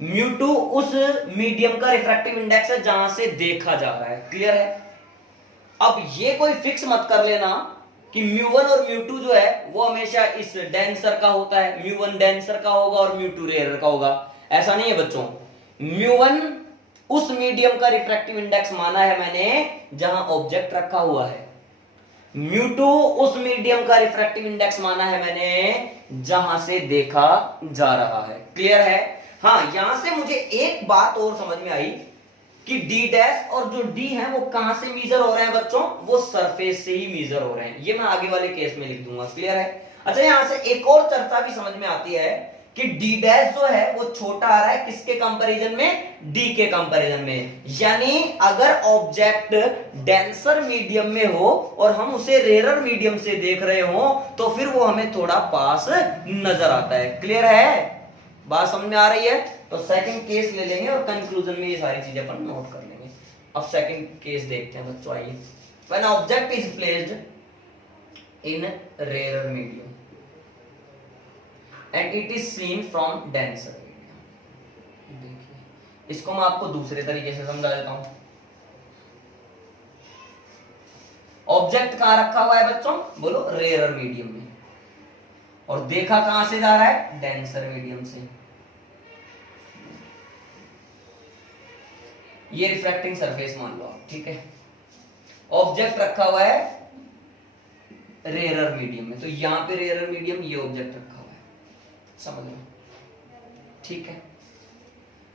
μ2 उस मीडियम का रिफ्रैक्टिव इंडेक्स है जहां से देखा जा रहा है। क्लियर है? अब ये कोई फिक्स मत कर लेना कि μ1 और μ2 जो है वो हमेशा इस डेंसर का होता है, μ1 डेंसर का होगा और μ2 रेयर का होगा। ऐसा नहीं है बच्चों। μ1 उस मीडियम का रिफ्रैक्टिव इंडेक्स माना है मैंने जहां ऑब्जेक्ट रखा हुआ है, μ2 उस मीडियम का रिफ्रैक्टिव इंडेक्स माना है मैंने जहां से देखा जा रहा है। क्लियर है? हाँ, यहां से मुझे एक बात और समझ में आई कि D डैश और जो D है वो कहां से मीजर हो रहे हैं बच्चों? वो सरफेस से ही मीजर हो रहे हैं। ये मैं आगे वाले केस में लिख दूंगा। क्लियर है? अच्छा यहां से एक और चर्चा भी समझ में आती है कि D डैश जो है वो छोटा आ रहा है किसके कंपैरिजन में? D के कंपैरिजन में। यानी अगर ऑब्जेक्ट डेंसर मीडियम में हो और हम उसे रेयरर मीडियम से देख रहे हो तो फिर वो हमें थोड़ा पास नजर आता है। क्लियर है? बात समझ में आ रही है? तो सेकंड केस ले लेंगे और कंक्लूजन में ये सारी चीजें अपन नोट कर लेंगे। अब सेकंड केस देखते हैं बच्चों। आइए, when object is placed in rarer medium and it is seen from denser medium. देखिए इसको मैं आपको दूसरे तरीके से समझा देता हूं। ऑब्जेक्ट कहां रखा हुआ है बच्चों? बोलो रेयरर मीडियम में, और देखा कहां से जा रहा है? डेंसर मीडियम से। ये रिफ्रैक्टिंग सरफेस मान लो आप। ठीक है। ऑब्जेक्ट रखा हुआ है रेयरर मीडियम में, तो यहां पे रेयरर मीडियम, ये ऑब्जेक्ट रखा हुआ है। समझ लो? ठीक है।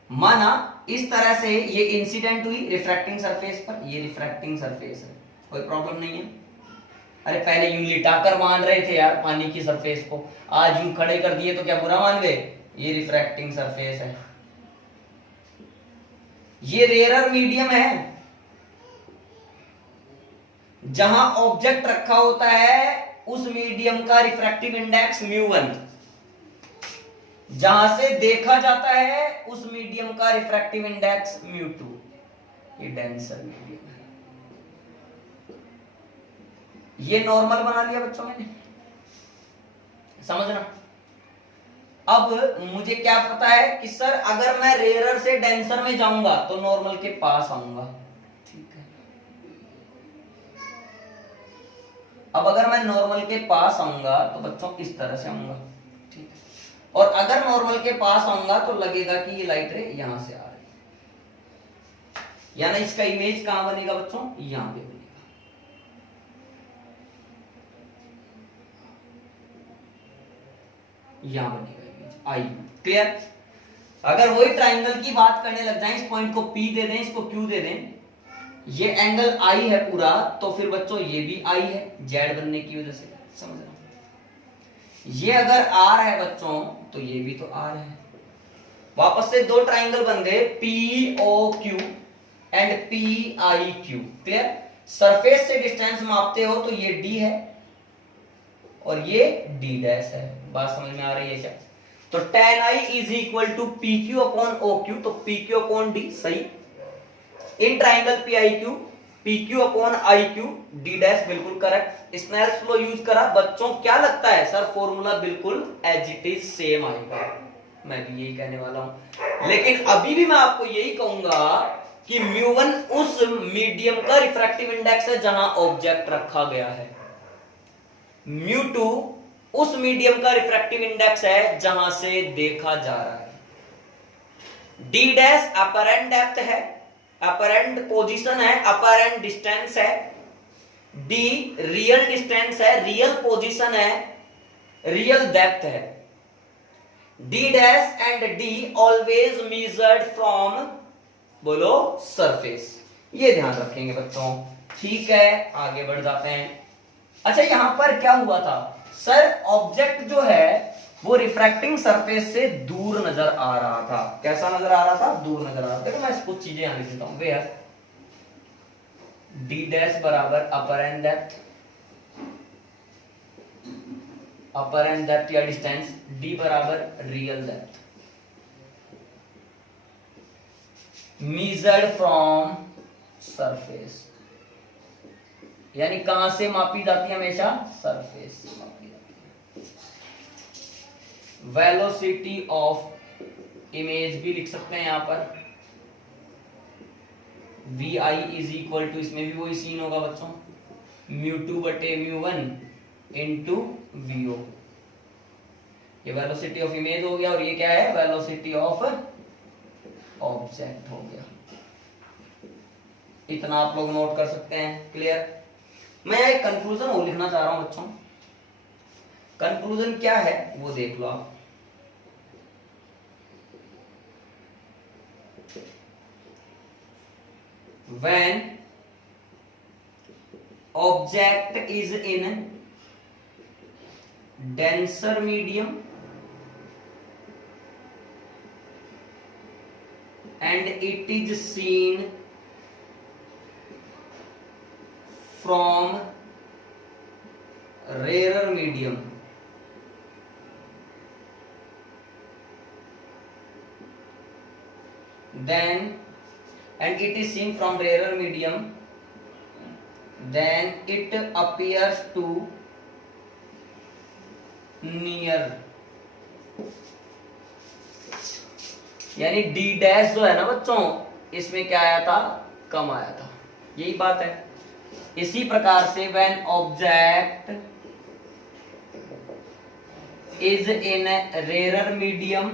माना इस तरह से ये इंसिडेंट हुई रिफ्रैक्टिंग सरफेस पर, ये रिफ्रैक्टिंग सरफेस है, कोई प्रॉब्लम नहीं है। अरे पहले यूं लिटाकर मान रहे थे यार पानी की सरफेस को, आज यूं खड़े कर दिए तो क्या बुरा मान गए? ये रिफ्रैक्टिंग सरफेस है, ये रेयरर मीडियम है जहां ऑब्जेक्ट रखा होता है उस मीडियम का रिफ्रैक्टिव इंडेक्स μ1, जहां से देखा जाता है उस मीडियम का रिफ्रैक्टिव इंडेक्स μ2। ये डेंसर मीडियम है। ये नॉर्मल बना लिया बच्चों मैंने, समझना। अब मुझे क्या पता है कि सर अगर मैं रेयरर से डेंसर में जाऊंगा तो नॉर्मल के पास आऊंगा। ठीक है। अब अगर मैं नॉर्मल के पास आऊंगा तो बच्चों इस तरह से आऊंगा। ठीक है। और अगर नॉर्मल के पास आऊंगा तो लगेगा कि ये लाइट रे यहां से आ रही है, यानी इसका इमेज कहां बनेगा बच्चों? यहां पे बनेगा। यहां बनेगा आई। क्लियर? अगर वही ट्राइंगल की बात करने लग जाएं, इस पॉइंट को P दे दें, इसको Q दे दें, ये एंगल I है पूरा, तो फिर बच्चों ये भी I है, Z बनने की वजह से। समझ रहे हो? ये अगर आर है बच्चों तो ये भी तो आर है। वापस से दो ट्राइंगल बन गए P O Q and P I Q. Clear? Surface से डिस्टेंस मापते हो तो ये डी है और ये डी डैश है। बात समझ में आ रही है क्या? तो tan i is equal to P Q upon O Q, तो पी क्यू अपॉन डी सही। In triangle P I Q P Q upon I Q D dash बिल्कुल करेक्ट। स्नेल्स फ्लो यूज करा बच्चों, क्या लगता है सर फॉर्मूला बिल्कुल एज इट इज सेम आएगा। मैं भी यही कहने वाला हूं, लेकिन अभी भी मैं आपको यही कहूंगा कि म्यू1 उस मीडियम का रिफ्रैक्टिव इंडेक्स है जहां ऑब्जेक्ट रखा गया है, म्यू2 उस मीडियम का रिफ्रैक्टिव इंडेक्स है जहां से देखा जा रहा है। डी डैश अपरेंट डेप्थ है, अपरेंट पोजीशन है, अपरेंट डिस्टेंस है। डी रियल डिस्टेंस है, रियल पोजीशन है, रियल डेप्थ है। D dash and D always measured from, बोलो, सरफेस। ये ध्यान रखेंगे बच्चों। ठीक है, आगे बढ़ जाते हैं। अच्छा, यहां पर क्या हुआ था सर? ऑब्जेक्ट जो है वो रिफ्रैक्टिंग सरफेस से दूर नजर आ रहा था। कैसा नजर आ रहा था? दूर नजर आ रहा था। देखो मैं कुछ चीजें यहां लिख देता हूं। वेयर डी डैश बराबर अपरेंट डेप्थ, अपरेंट डेप्थ या डिस्टेंस, डी बराबर real depth, measured from surface. यानी कहां से मापी जाती है? हमेशा सरफेस से मापी जाती है। वेलोसिटी ऑफ इमेज भी लिख सकते हैं यहां पर, V I is equal to, इसमें भी वही सीन होगा बच्चों, म्यू2 बटे म्यू1 इंटू वीओ। ये वेलोसिटी ऑफ इमेज हो गया और ये क्या है? वेलोसिटी ऑफ ऑब्जेक्ट हो गया। इतना आप लोग नोट कर सकते हैं। क्लियर? मैं एक कंक्लूजन वो लिखना चाह रहा हूं बच्चों। कंक्लूजन क्या है वो देख लो आप। When object is in denser medium and it is seen from rarer medium, then and it is seen from rarer medium, then it appears to near, यानी डी डैश जो है ना बच्चों, इसमें क्या आया था? कम आया था। यही बात है। इसी प्रकार से when object is in rarer medium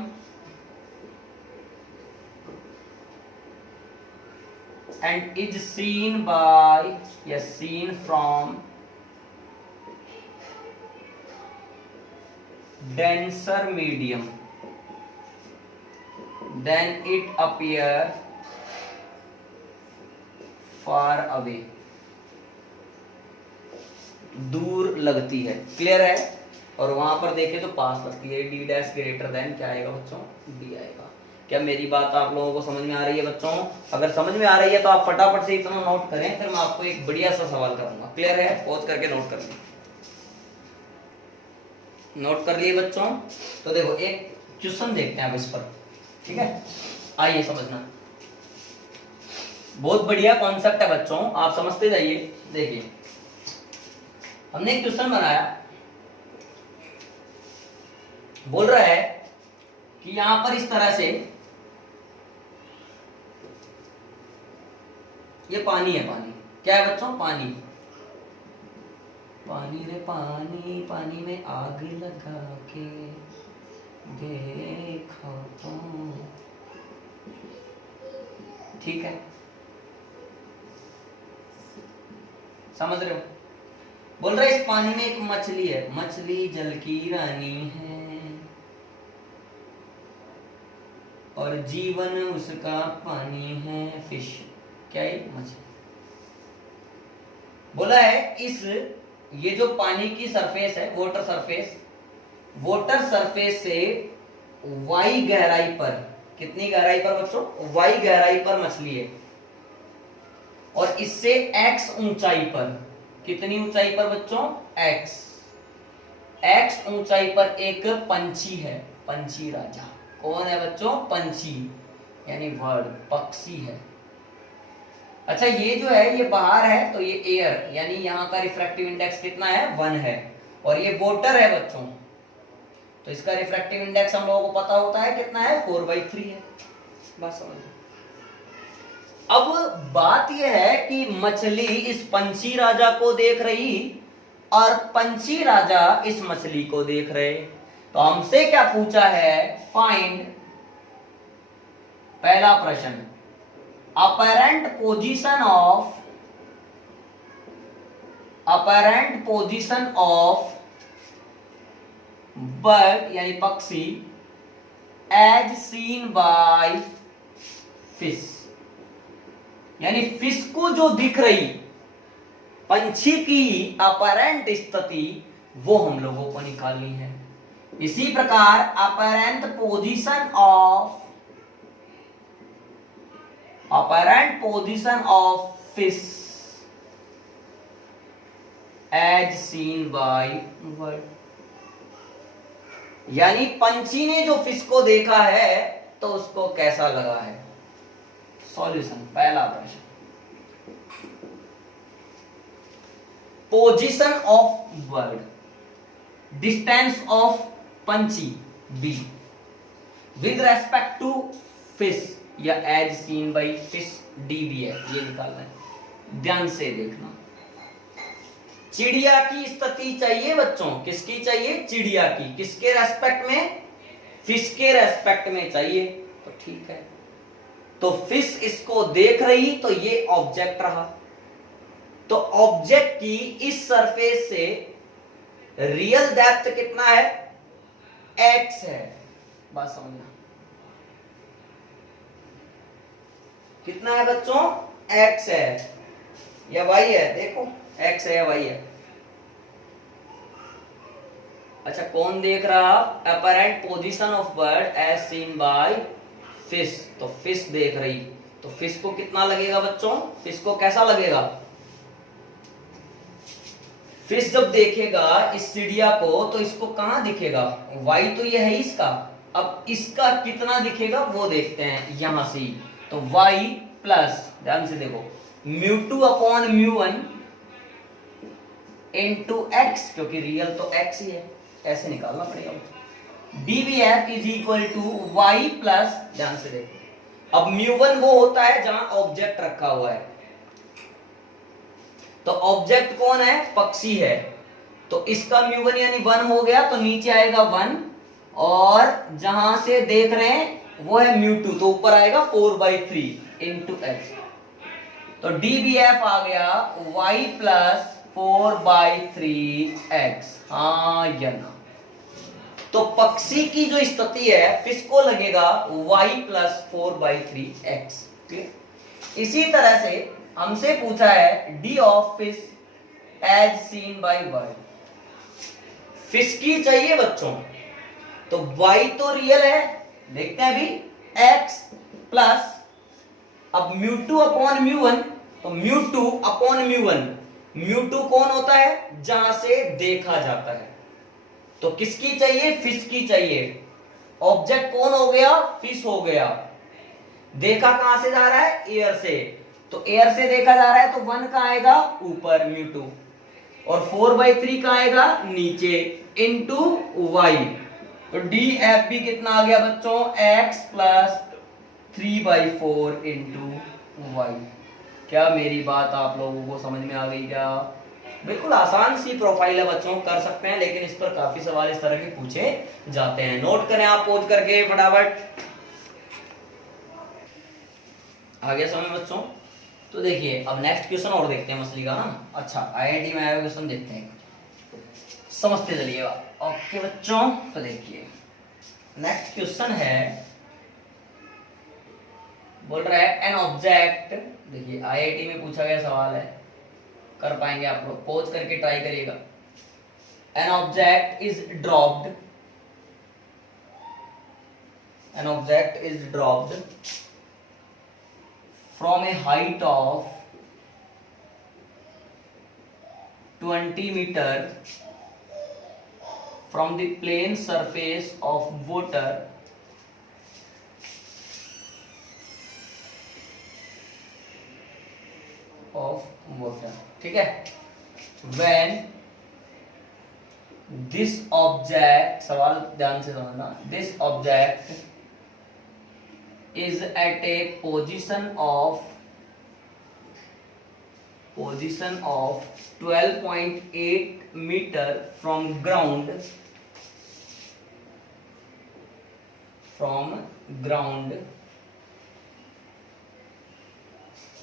and is seen by, yes, seen from denser medium, then it appears far away, दूर लगती है। क्लियर है? और वहां पर देखे तो पास लगती है। डी डैश ग्रेटर देन क्या आएगा बच्चों? डी आएगा। क्या मेरी बात आप लोगों को समझ में आ रही है बच्चों? अगर समझ में आ रही है तो आप फटाफट से इतना नोट करें, फिर मैं आपको एक बढ़िया सा सवाल करूंगा। क्लियर है? पॉज करके नोट कर लीजिए। नोट कर लिए बच्चों? तो देखो एक क्वेश्चन देखते हैं अब इस पर। ठीक है, आइए समझना। बहुत बढ़िया कॉन्सेप्ट है बच्चों, आप समझते जाइए। देखिए हमने एक क्वेश्चन बनाया, बोल रहा है कि यहां पर इस तरह से ये पानी है। पानी क्या है बच्चों? पानी। पानी रे पानी, पानी में आग लगा के देखो तो। ठीक है, समझ रहे हो? बोल रहे इस पानी में एक मछली है, मछली जल की रानी है और जीवन उसका पानी है। फिश क्या है? मछली। बोला है इस, ये जो पानी की सरफेस है, वाटर सरफेस, वाटर सरफेस से y गहराई पर, कितनी गहराई पर बच्चों, y गहराई पर मछली है, और इससे x ऊंचाई पर, कितनी ऊंचाई पर बच्चों, x ऊंचाई पर एक पंछी है, पंछी राजा। कौन है बच्चों, पंछी, यानी बर्ड, पक्षी है। अच्छा ये जो है ये बाहर है, तो ये एयर, यानी यहाँ का रिफ्रैक्टिव इंडेक्स कितना है, 1 है, और ये वाटर है बच्चों, तो इसका रिफ्रैक्टिव इंडेक्स हम लोगों को पता होता है कितना है, 4/3 है। बात समझ। अब बात यह है कि मछली इस पंछी राजा को देख रही और पंछी राजा इस मछली को देख रहे, तो हमसे क्या पूछा है, फाइंड, पहला प्रश्न, अपरेंट पोजीशन ऑफ बर्ड यानी पक्षी एज सीन बाय फिश, यानी फिश को जो दिख रही पंछी की अपरेंट स्थिति वो हम लोगों को निकालनी है। इसी प्रकार apparent position of fish as seen by bird, यानी पंछी ने जो फिश को देखा है तो उसको कैसा लगा है। सॉल्यूशन, पहला प्रश्न, position of bird, distance of पंछी B, with respect to fish या as seen by fish D भी है, ये निकालना है, ध्यान से देखना। चिड़िया की स्थिति चाहिए बच्चों, किसकी चाहिए, चिड़िया की, किसके रेस्पेक्ट में, फिश के रेस्पेक्ट में चाहिए, तो ठीक है, तो फिश इसको देख रही तो ये ऑब्जेक्ट रहा, तो ऑब्जेक्ट की इस सरफेस से रियल डेप्थ कितना है, x है, बात समझना, कितना है बच्चों, x है या y है, देखो x है या y है। अच्छा कौन देख रहा, apparent position of bird as seen by fish, तो फिश देख रही, तो फिश को कितना लगेगा बच्चों, फिश को कैसा लगेगा, फिश जब देखेगा इस चिड़िया को तो इसको कहां दिखेगा, y तो ये है इसका, अब इसका कितना दिखेगा वो देखते हैं यहां से, तो y प्लस, ध्यान से देखो, μ2 अपॉन μ1 इनटू x, क्योंकि रियल तो x ही है, ऐसे निकालना पड़ेगा, dvf is equal to y plus, ध्यान से देखो, अब μ1 वो होता है जहां ऑब्जेक्ट रखा हुआ है, तो ऑब्जेक्ट कौन है, पक्षी है, तो इसका μ1 यानी 1 हो गया, तो नीचे आएगा 1, और जहां से देख रहे हैं वो है μ2, तो ऊपर आएगा 4/3 इनटू x, तो dvf आ गया y प्लस 4/3x, हाँ या ना, तो पक्षी की जो स्थिति है फिश को लगेगा y प्लस 4/3x, क्लियर। इसी तरह से हमसे पूछा है D of fish as seen by bird, fish की चाहिए बच्चों, तो y तो रियल है, देखते हैं अभी, x प्लस, अब μ2 अपॉन μ1, तो μ2 अपॉन μ1, μ2 कौन होता है, जहां से देखा जाता है, तो किसकी चाहिए, फिश की चाहिए, ऑब्जेक्ट कौन हो गया, फिश हो गया, देखा कहां से जा रहा है, एयर से, तो एयर से देखा जा रहा है, तो 1 का आएगा ऊपर μ2, और 4/3 का आएगा नीचे इनटू y, तो df भी कितना आ गया बच्चों, x प्लस 3/4 इनटू y। क्या मेरी बात आप लोगों को समझ में आ गई क्या, बिल्कुल आसान सी प्रोफाइल है बच्चों, कर सकते हैं, लेकिन इस पर काफी सवाल इस तरह के पूछे जाते हैं, नोट करें आप पॉज करके फटाफट। आ गया समझ बच्चों, तो देखिए अब नेक्स्ट क्वेश्चन और देखते हैं मछली का ना। अच्छा आईआईटी में आया क्वेश्चन देखते हैं, समझते चलिएगा। ओके बच्चों, तो देखिए नेक्स्ट क्वेश्चन है, बोल रहा है एन ऑब्जेक्ट, देखिए आईआईटी में पूछा गया सवाल है, कर पाएंगे आप लोग, पॉज करके ट्राई करिएगा। An object is dropped an object is dropped from a height of 20 meter from the plane surface of water ठीक है. When this object, सवाल ध्यान से समझना, this object is at a position of 12.8 meter from ground,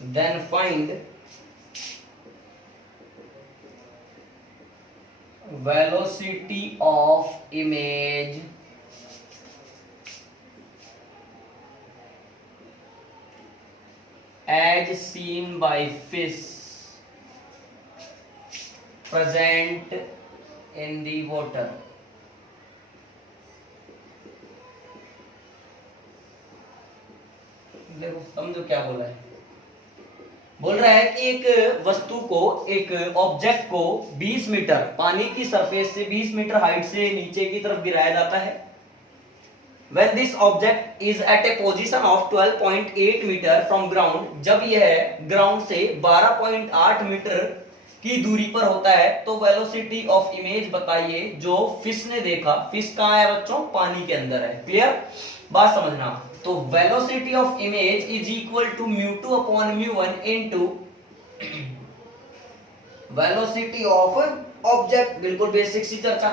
then find velocity of image as seen by fish present in the water. देखो समझो क्या बोला है. बोल रहा है कि एक वस्तु को, एक ऑब्जेक्ट को 20 मीटर पानी की सरफेस से 20 मीटर हाइट से नीचे की तरफ गिराया जाता है. When this object is at a position of 12.8 metre from ground, जब यह ग्राउंड से 12.8 मीटर की दूरी पर होता है, तो वेलोसिटी ऑफ इमेज बताइए जो फिश ने देखा. फिश कहाँ है बच्चों? पानी के अंदर है. क्लियर? बात समझना. तो velocity of image is equal to μ2 upon μ1 into velocity of object. बिल्कुल बेसिक सी चर्चा.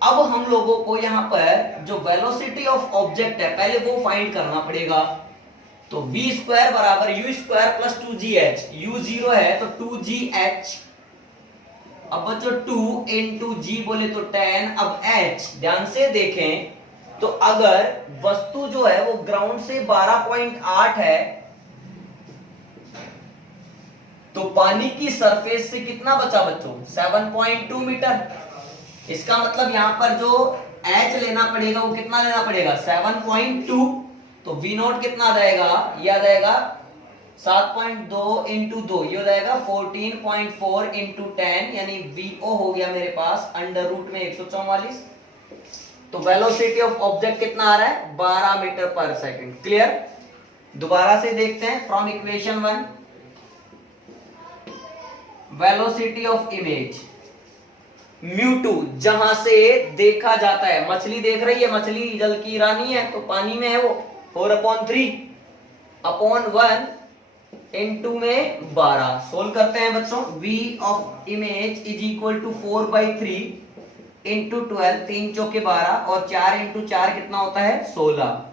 अब हम लोगों को यहां पर जो वेलोसिटी ऑफ ऑब्जेक्ट है पहले वो फाइंड करना पड़ेगा. तो v स्क्वायर बराबर u square plus 2gh. u 0 है तो 2gh. अब बच्चों 2 इंटू जी बोले तो 10. अब h ध्यान से देखें तो अगर वस्तु जो है वो ग्राउंड से 12.8 है तो पानी की सरफेस से कितना बचा बच्चों? 7.2 मीटर. इसका मतलब यहां पर जो h लेना पड़ेगा वो कितना लेना पड़ेगा? 7.2. तो v नॉट कितना आ जाएगा? यह आ जाएगा 7.2 इंटू 2, ये हो जाएगा 14.4 इंटू 10, यानी vo हो गया मेरे पास अंडर रूट में 144. तो वेलोसिटी ऑफ ऑब्जेक्ट कितना आ रहा है? 12 मीटर पर सेकंड. क्लियर? दोबारा से देखते हैं from equation 1. Velocity of image μ2 जहां से देखा जाता है. मछली देख रही है, मछली जल की रानी है तो पानी में है वो. 4/3 अपॉन 1 इंटू में 12. सोल्व करते हैं बच्चों. v of image is equal to 4/3 into 12. 3 चौके 12 और 4 इंटू 4 कितना होता है? 16.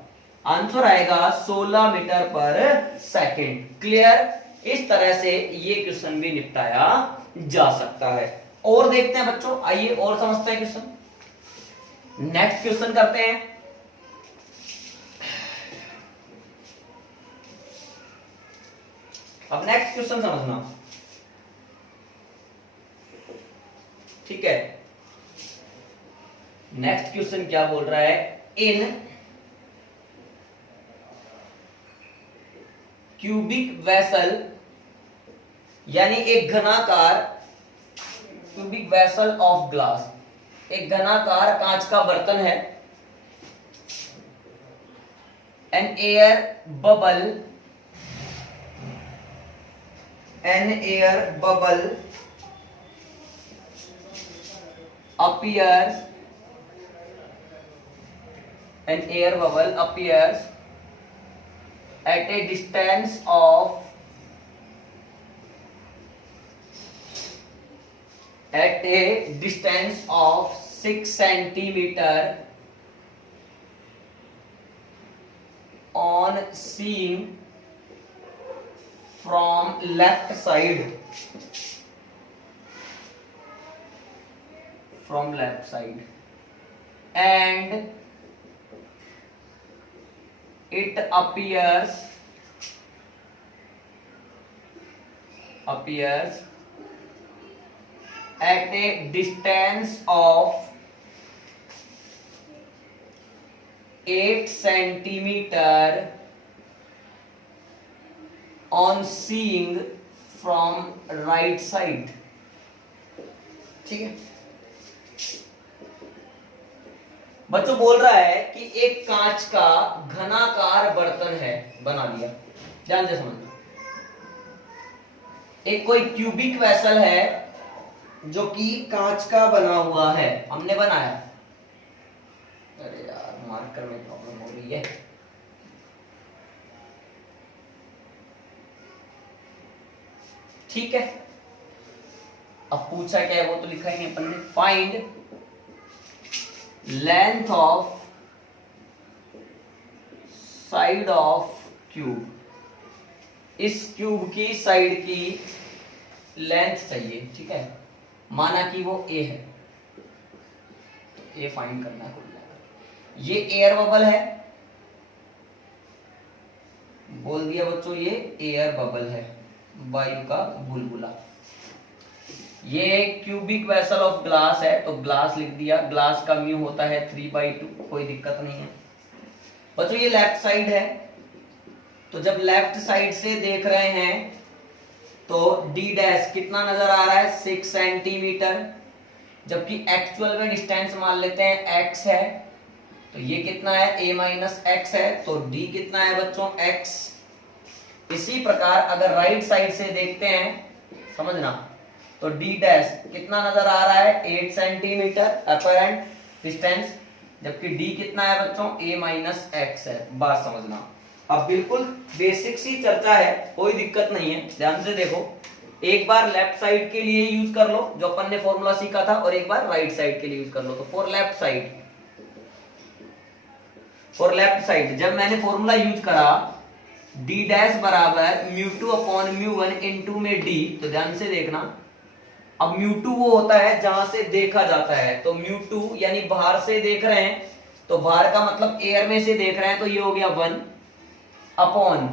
आंसर आएगा 16 मीटर पर सेकंड. क्लियर? इस तरह से ये क्वेश्चन भी निपटाया जा सकता है. और देखते हैं बच्चों, आइए और समझते हैं क्वेश्चन. नेक्स्ट क्वेश्चन करते हैं. अब नेक्स्ट क्वेश्चन समझना. ठीक है? नेक्स्ट क्वेश्चन क्या बोल रहा है? इन क्यूबिक वेसल, यानी एक घनाकार, क्यूबिक वेसल ऑफ ग्लास, एक घनाकार कांच का बर्तन है. An air bubble appears, an air bubble appears at a distance of 6 centimeter on seeing from left side, and it appears at a distance of 8 centimetre on seeing from right side. ठीक है बच्चों, बोल रहा है कि एक कांच का घनाकार बर्तन है, बना दिया, ध्यान से समझना। एक कोई क्यूबिक वेसल है जो कि कांच का बना हुआ है, हमने बनाया। अरे यार मार्कर में प्रॉब्लम हो रही है। ठीक है, अब पूछा क्या है वो तो लिखा ही नहीं अपन ने। Find length of side of cube. इस क्यूब की साइड की लेंथ चाहिए। ठीक है, माना कि वो ए है, तो ए फाइंड करना है कुल मिलाकर। ये एयर बबल है, बोल दिया बच्चों ये एयर बबल है, वायु का बुलबुला। ये क्यूबिक वेसल ऑफ ग्लास है, तो ग्लास लिख दिया। ग्लास का म्यू होता है 3/2, कोई दिक्कत नहीं है बच्चों। ये लेफ्ट साइड है, तो जब लेफ्ट साइड से देख रहे हैं तो डी डैश कितना नजर आ रहा है, 6 सेंटीमीटर। जबकि एक्चुअल में डिस्टेंस मान लेते हैं x है, तो ये कितना है, a माइनस एक्स है, तो d कितना है बच्चों, x। इसी प्रकार अगर राइट साइड से देखते हैं, समझना, तो d डैश कितना नजर आ रहा है, 8 सेंटीमीटर अपरेंट डिस्टेंस, जबकि d कितना है बच्चों, a माइनस एक्स है। बात समझना, अब बिल्कुल बेसिक सी चर्चा है, कोई दिक्कत नहीं है, ध्यान से देखो। एक बार लेफ्ट साइड के लिए यूज कर लो जो अपन ने फॉर्मूला सीखा था, और एक बार राइट साइड के लिए यूज कर लो। तो फॉर लेफ्ट साइड जब मैंने फॉर्मूला यूज करा, डी डैश बराबर म्यू2 अपॉन म्यू1 इनटू में डी, तो ध्यान से देखना। अब म्यू2 वो होता है जहां से देखा जाता है, तो म्यू2 यानी बाहर से देख रहे हैं, तो बाहर का मतलब एयर में से देख रहे हैं, तो ये हो गया 1 अपॉन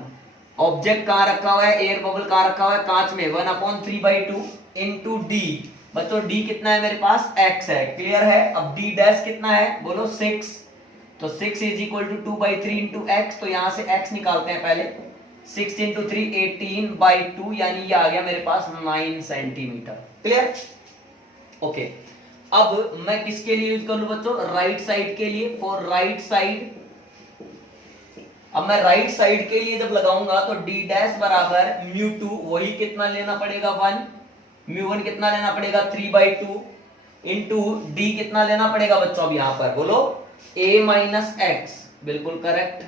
ऑब्जेक्ट कहां रखा हुआ है, एयर बबल कहां रखा हुआ है, कांच में, 1/3/2 इनटू डी। बच्चों डी कितना है मेरे पास, x है, क्लियर है। अब डी डैश कितना है, बोलो 6, तो 6 is equal to 2/3 into x, तो यहां से x निकालते हैं पहले। 6 इंटू 3 18/2, यानी ये आ गया मेरे पास 9 सेंटीमीटर। Clear, okay. अब मैं किसके लिए यूज कर लूं बच्चों, राइट साइड के लिए। फॉर राइट साइड, अब मैं राइट साइड के लिए जब लगाऊंगा तो डी डैश बराबर म्यू2, वही कितना लेना पड़ेगा 1, म्यू1 कितना लेना पड़ेगा 3/2 इंटू डी कितना लेना पड़ेगा बच्चों, अब यहां पर बोलो a माइनस एक्स, बिल्कुल करेक्ट,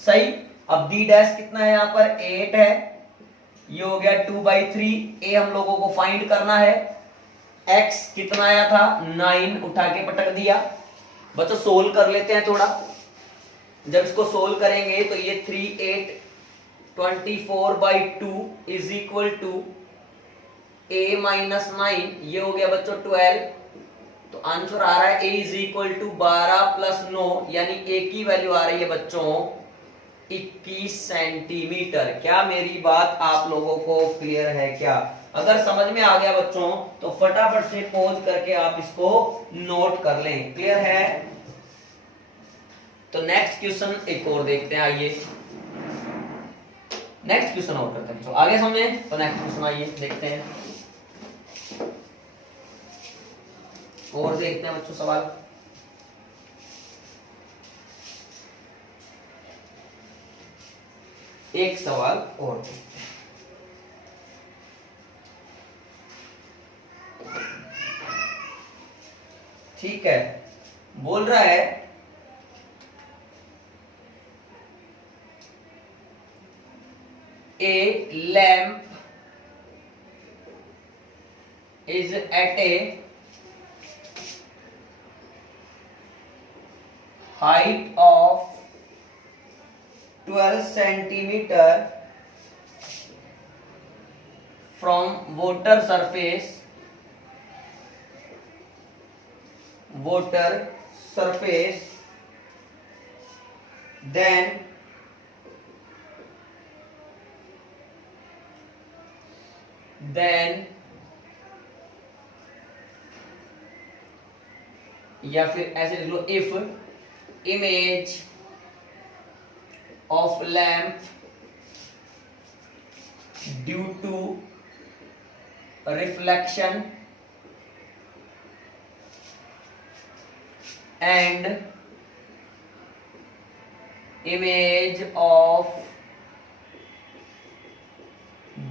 सही। अब डी डैश कितना है, यहां पर 8 है, ये हो गया 2/3। a हम लोगों को फाइंड करना है, x कितना आया था 9, उठा के पटक दिया। बच्चों सोल्व कर लेते हैं थोड़ा। जब इसको सोल्व करेंगे तो ये 3 8 24/2 is equal to a minus 9, ये हो गया बच्चों 12। तो आंसर आ रहा है a is equal to 12 plus 9, यानी a की वैल्यू आ रही है बच्चों 21 सेंटीमीटर। क्या मेरी बात आप लोगों को क्लियर है क्या? अगर समझ में आ गया बच्चों तो फटाफट से पॉज करके आप इसको नोट कर लें। क्लियर है? तो नेक्स्ट क्वेश्चन एक और देखते हैं, आइए नेक्स्ट क्वेश्चन और करते हैं। तो आगे समझे तो नेक्स्ट क्वेश्चन आइए देखते हैं, और देखते हैं बच्चों सवाल। एक सवाल और देखते हैं। ठीक है, बोल रहा है a lamp is at a height of 12 centimeter from water surface, then या फिर ऐसे लिख लो, if image of lamp due to reflection and image of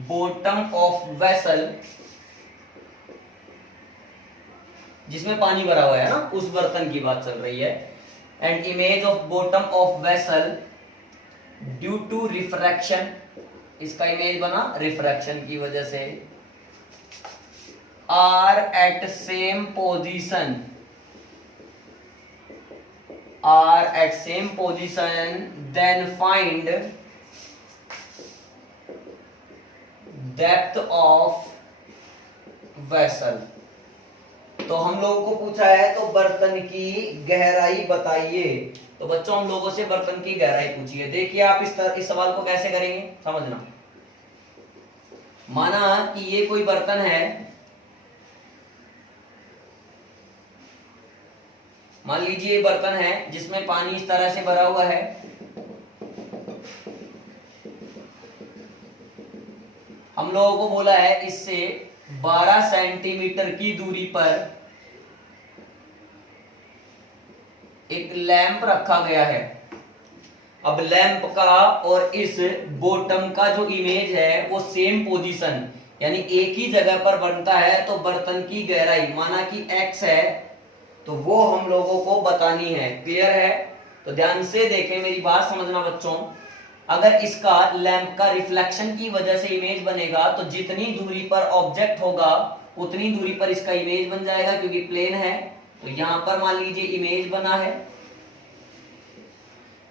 bottom of vessel, जिसमें पानी भरा हुआ है ना, उस बर्तन की बात चल रही है, and image of bottom of vessel due to refraction, इसका इमेज बना रिफ्रैक्शन की वजह से, are at same position, then find depth of vessel. तो हम लोगों को पूछा है तो बर्तन की गहराई बताइए। तो बच्चों हम लोगों से बर्तन की गहराई पूछी है। देखिए आप इस सवाल को कैसे करेंगे समझना। माना कि ये कोई बर्तन है, मान लीजिए ये बर्तन है जिसमें पानी इस तरह से भरा हुआ है, हम लोगों को बोला है इससे 12 सेंटीमीटर की दूरी पर एक लैंप रखा गया है। अब लैंप का और इस बॉटम का जो इमेज है वो सेम पोजीशन यानी एक ही जगह पर बनता है, तो बर्तन की गहराई माना कि x है तो वो हम लोगों को बतानी है। क्लियर है? तो ध्यान से देखें, मेरी बात समझना बच्चों। अगर इसका लैंप का रिफ्लेक्शन की वजह से इमेज बनेगा तो जितनी दूरी पर ऑब्जेक्ट होगा उतनी दूरी पर इसका इमेज बन जाएगा, क्योंकि प्लेन है। तो यहां पर मान लीजिए इमेज बना है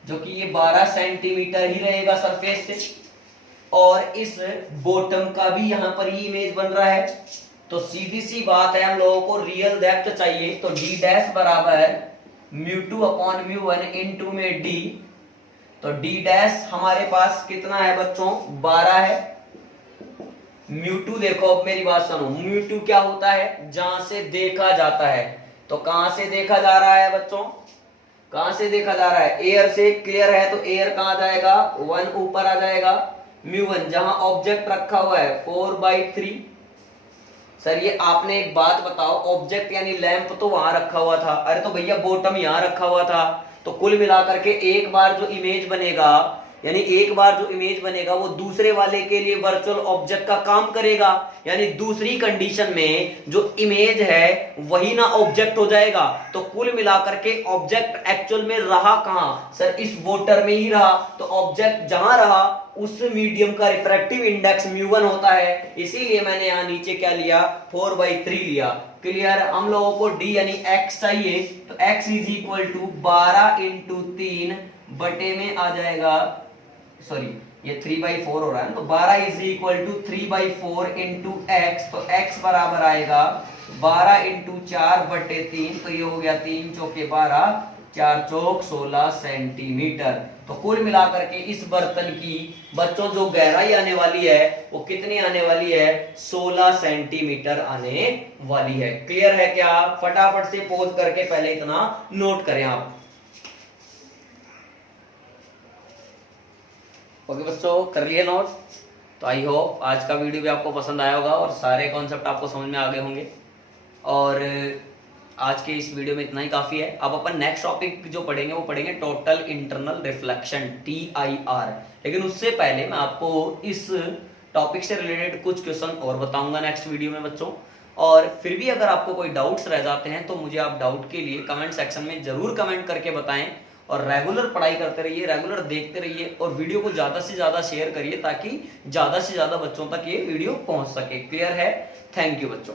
जो कि ये 12 सेंटीमीटर ही रहेगा सरफेस से, और इस बॉटम का भी यहां पर ही इमेज बन रहा है। तो सीधी सी बात है, हम लोगों को रियल डेप्थ चाहिए, तो डी डैश बराबर μ2 अपॉन μ1 इनटू में डी। तो डी डैश हमारे पास कितना है बच्चों 12 है। μ2 देखो, अब मेरी बात सुनो, μ2 क्या होता है जहां से देखा जाता है। तो कहां से देखा जा रहा है बच्चों, कहां से देखा जा रहा है एयर से। क्लियर है? तो एयर कहां जाएगा 1 ऊपर आ जाएगा। μ1 जहां ऑब्जेक्ट रखा हुआ है 4/3। सर ये आपने एक बात बताओ, ऑब्जेक्ट यानी लैंप तो वहां रखा हुआ था, अरे तो भैया बॉटम यहां रखा हुआ था। तो कुल मिलाकर के एक बार जो इमेज बनेगा यानी एक बार जो इमेज बनेगा वो दूसरे वाले के लिए वर्चुअल ऑब्जेक्ट का काम करेगा, यानी दूसरी कंडीशन में जो इमेज है वही ना ऑब्जेक्ट हो जाएगा। तो कुल मिलाकर के ऑब्जेक्ट एक्चुअल में रहा कहां सर, इस वोटर में ही रहा। तो ऑब्जेक्ट जहां रहा उस मीडियम का रिफ्रैक्टिव इंडेक्स μ1 होता है, इसीलिए मैंने यहां नीचे क्या लिया 4/3 लिया। क्लियर? हम लोगों को d यानी x चाहिए, तो x is equal to 12 into 3 बटे में आ जाएगा, सॉरी ये 3/4 हो रहा है, तो 12 is equal to 3/4 into x। तो x बराबर आएगा 12 इंटू 4 बटे 3, तो ये हो गया 3 चौके 12, 4 चौक 16 सेंटीमीटर। तो कुल मिलाकर के इस बर्तन की बच्चों जो गहराई आने वाली है वो कितनी आने वाली है 16 सेंटीमीटर आने वाली है। क्लियर है क्या? फटाफट से पॉज करके पहले इतना नोट करें आप। ओके बच्चों, कर लिए नोट? तो आई होप आज का वीडियो भी आपको पसंद आया होगा और सारे कॉन्सेप्ट आपको समझ में आ गए होंगे। और आज के इस वीडियो में इतना ही काफी है। अब अपन नेक्स्ट टॉपिक जो पढ़ेंगे वो पढ़ेंगे टोटल इंटरनल रिफ्लेक्शन TIR। लेकिन उससे पहले मैं आपको इस टॉपिक से रिलेटेड कुछ क्वेश्चन और बताऊंगा नेक्स्ट वीडियो में बच्चों। और फिर भी अगर आपको कोई डाउट्स रह जाते हैं तो मुझे आप डाउट के लिए कमेंट सेक्शन में जरूर कमेंट करके बताएं। और रेगुलर पढ़ाई करते रहिए, रेगुलर देखते रहिए और वीडियो को ज्यादा से ज्यादा शेयर करिए ताकि ज्यादा से ज्यादा बच्चों तक ये वीडियो पहुंच सके। क्लियर है? थैंक यू बच्चों।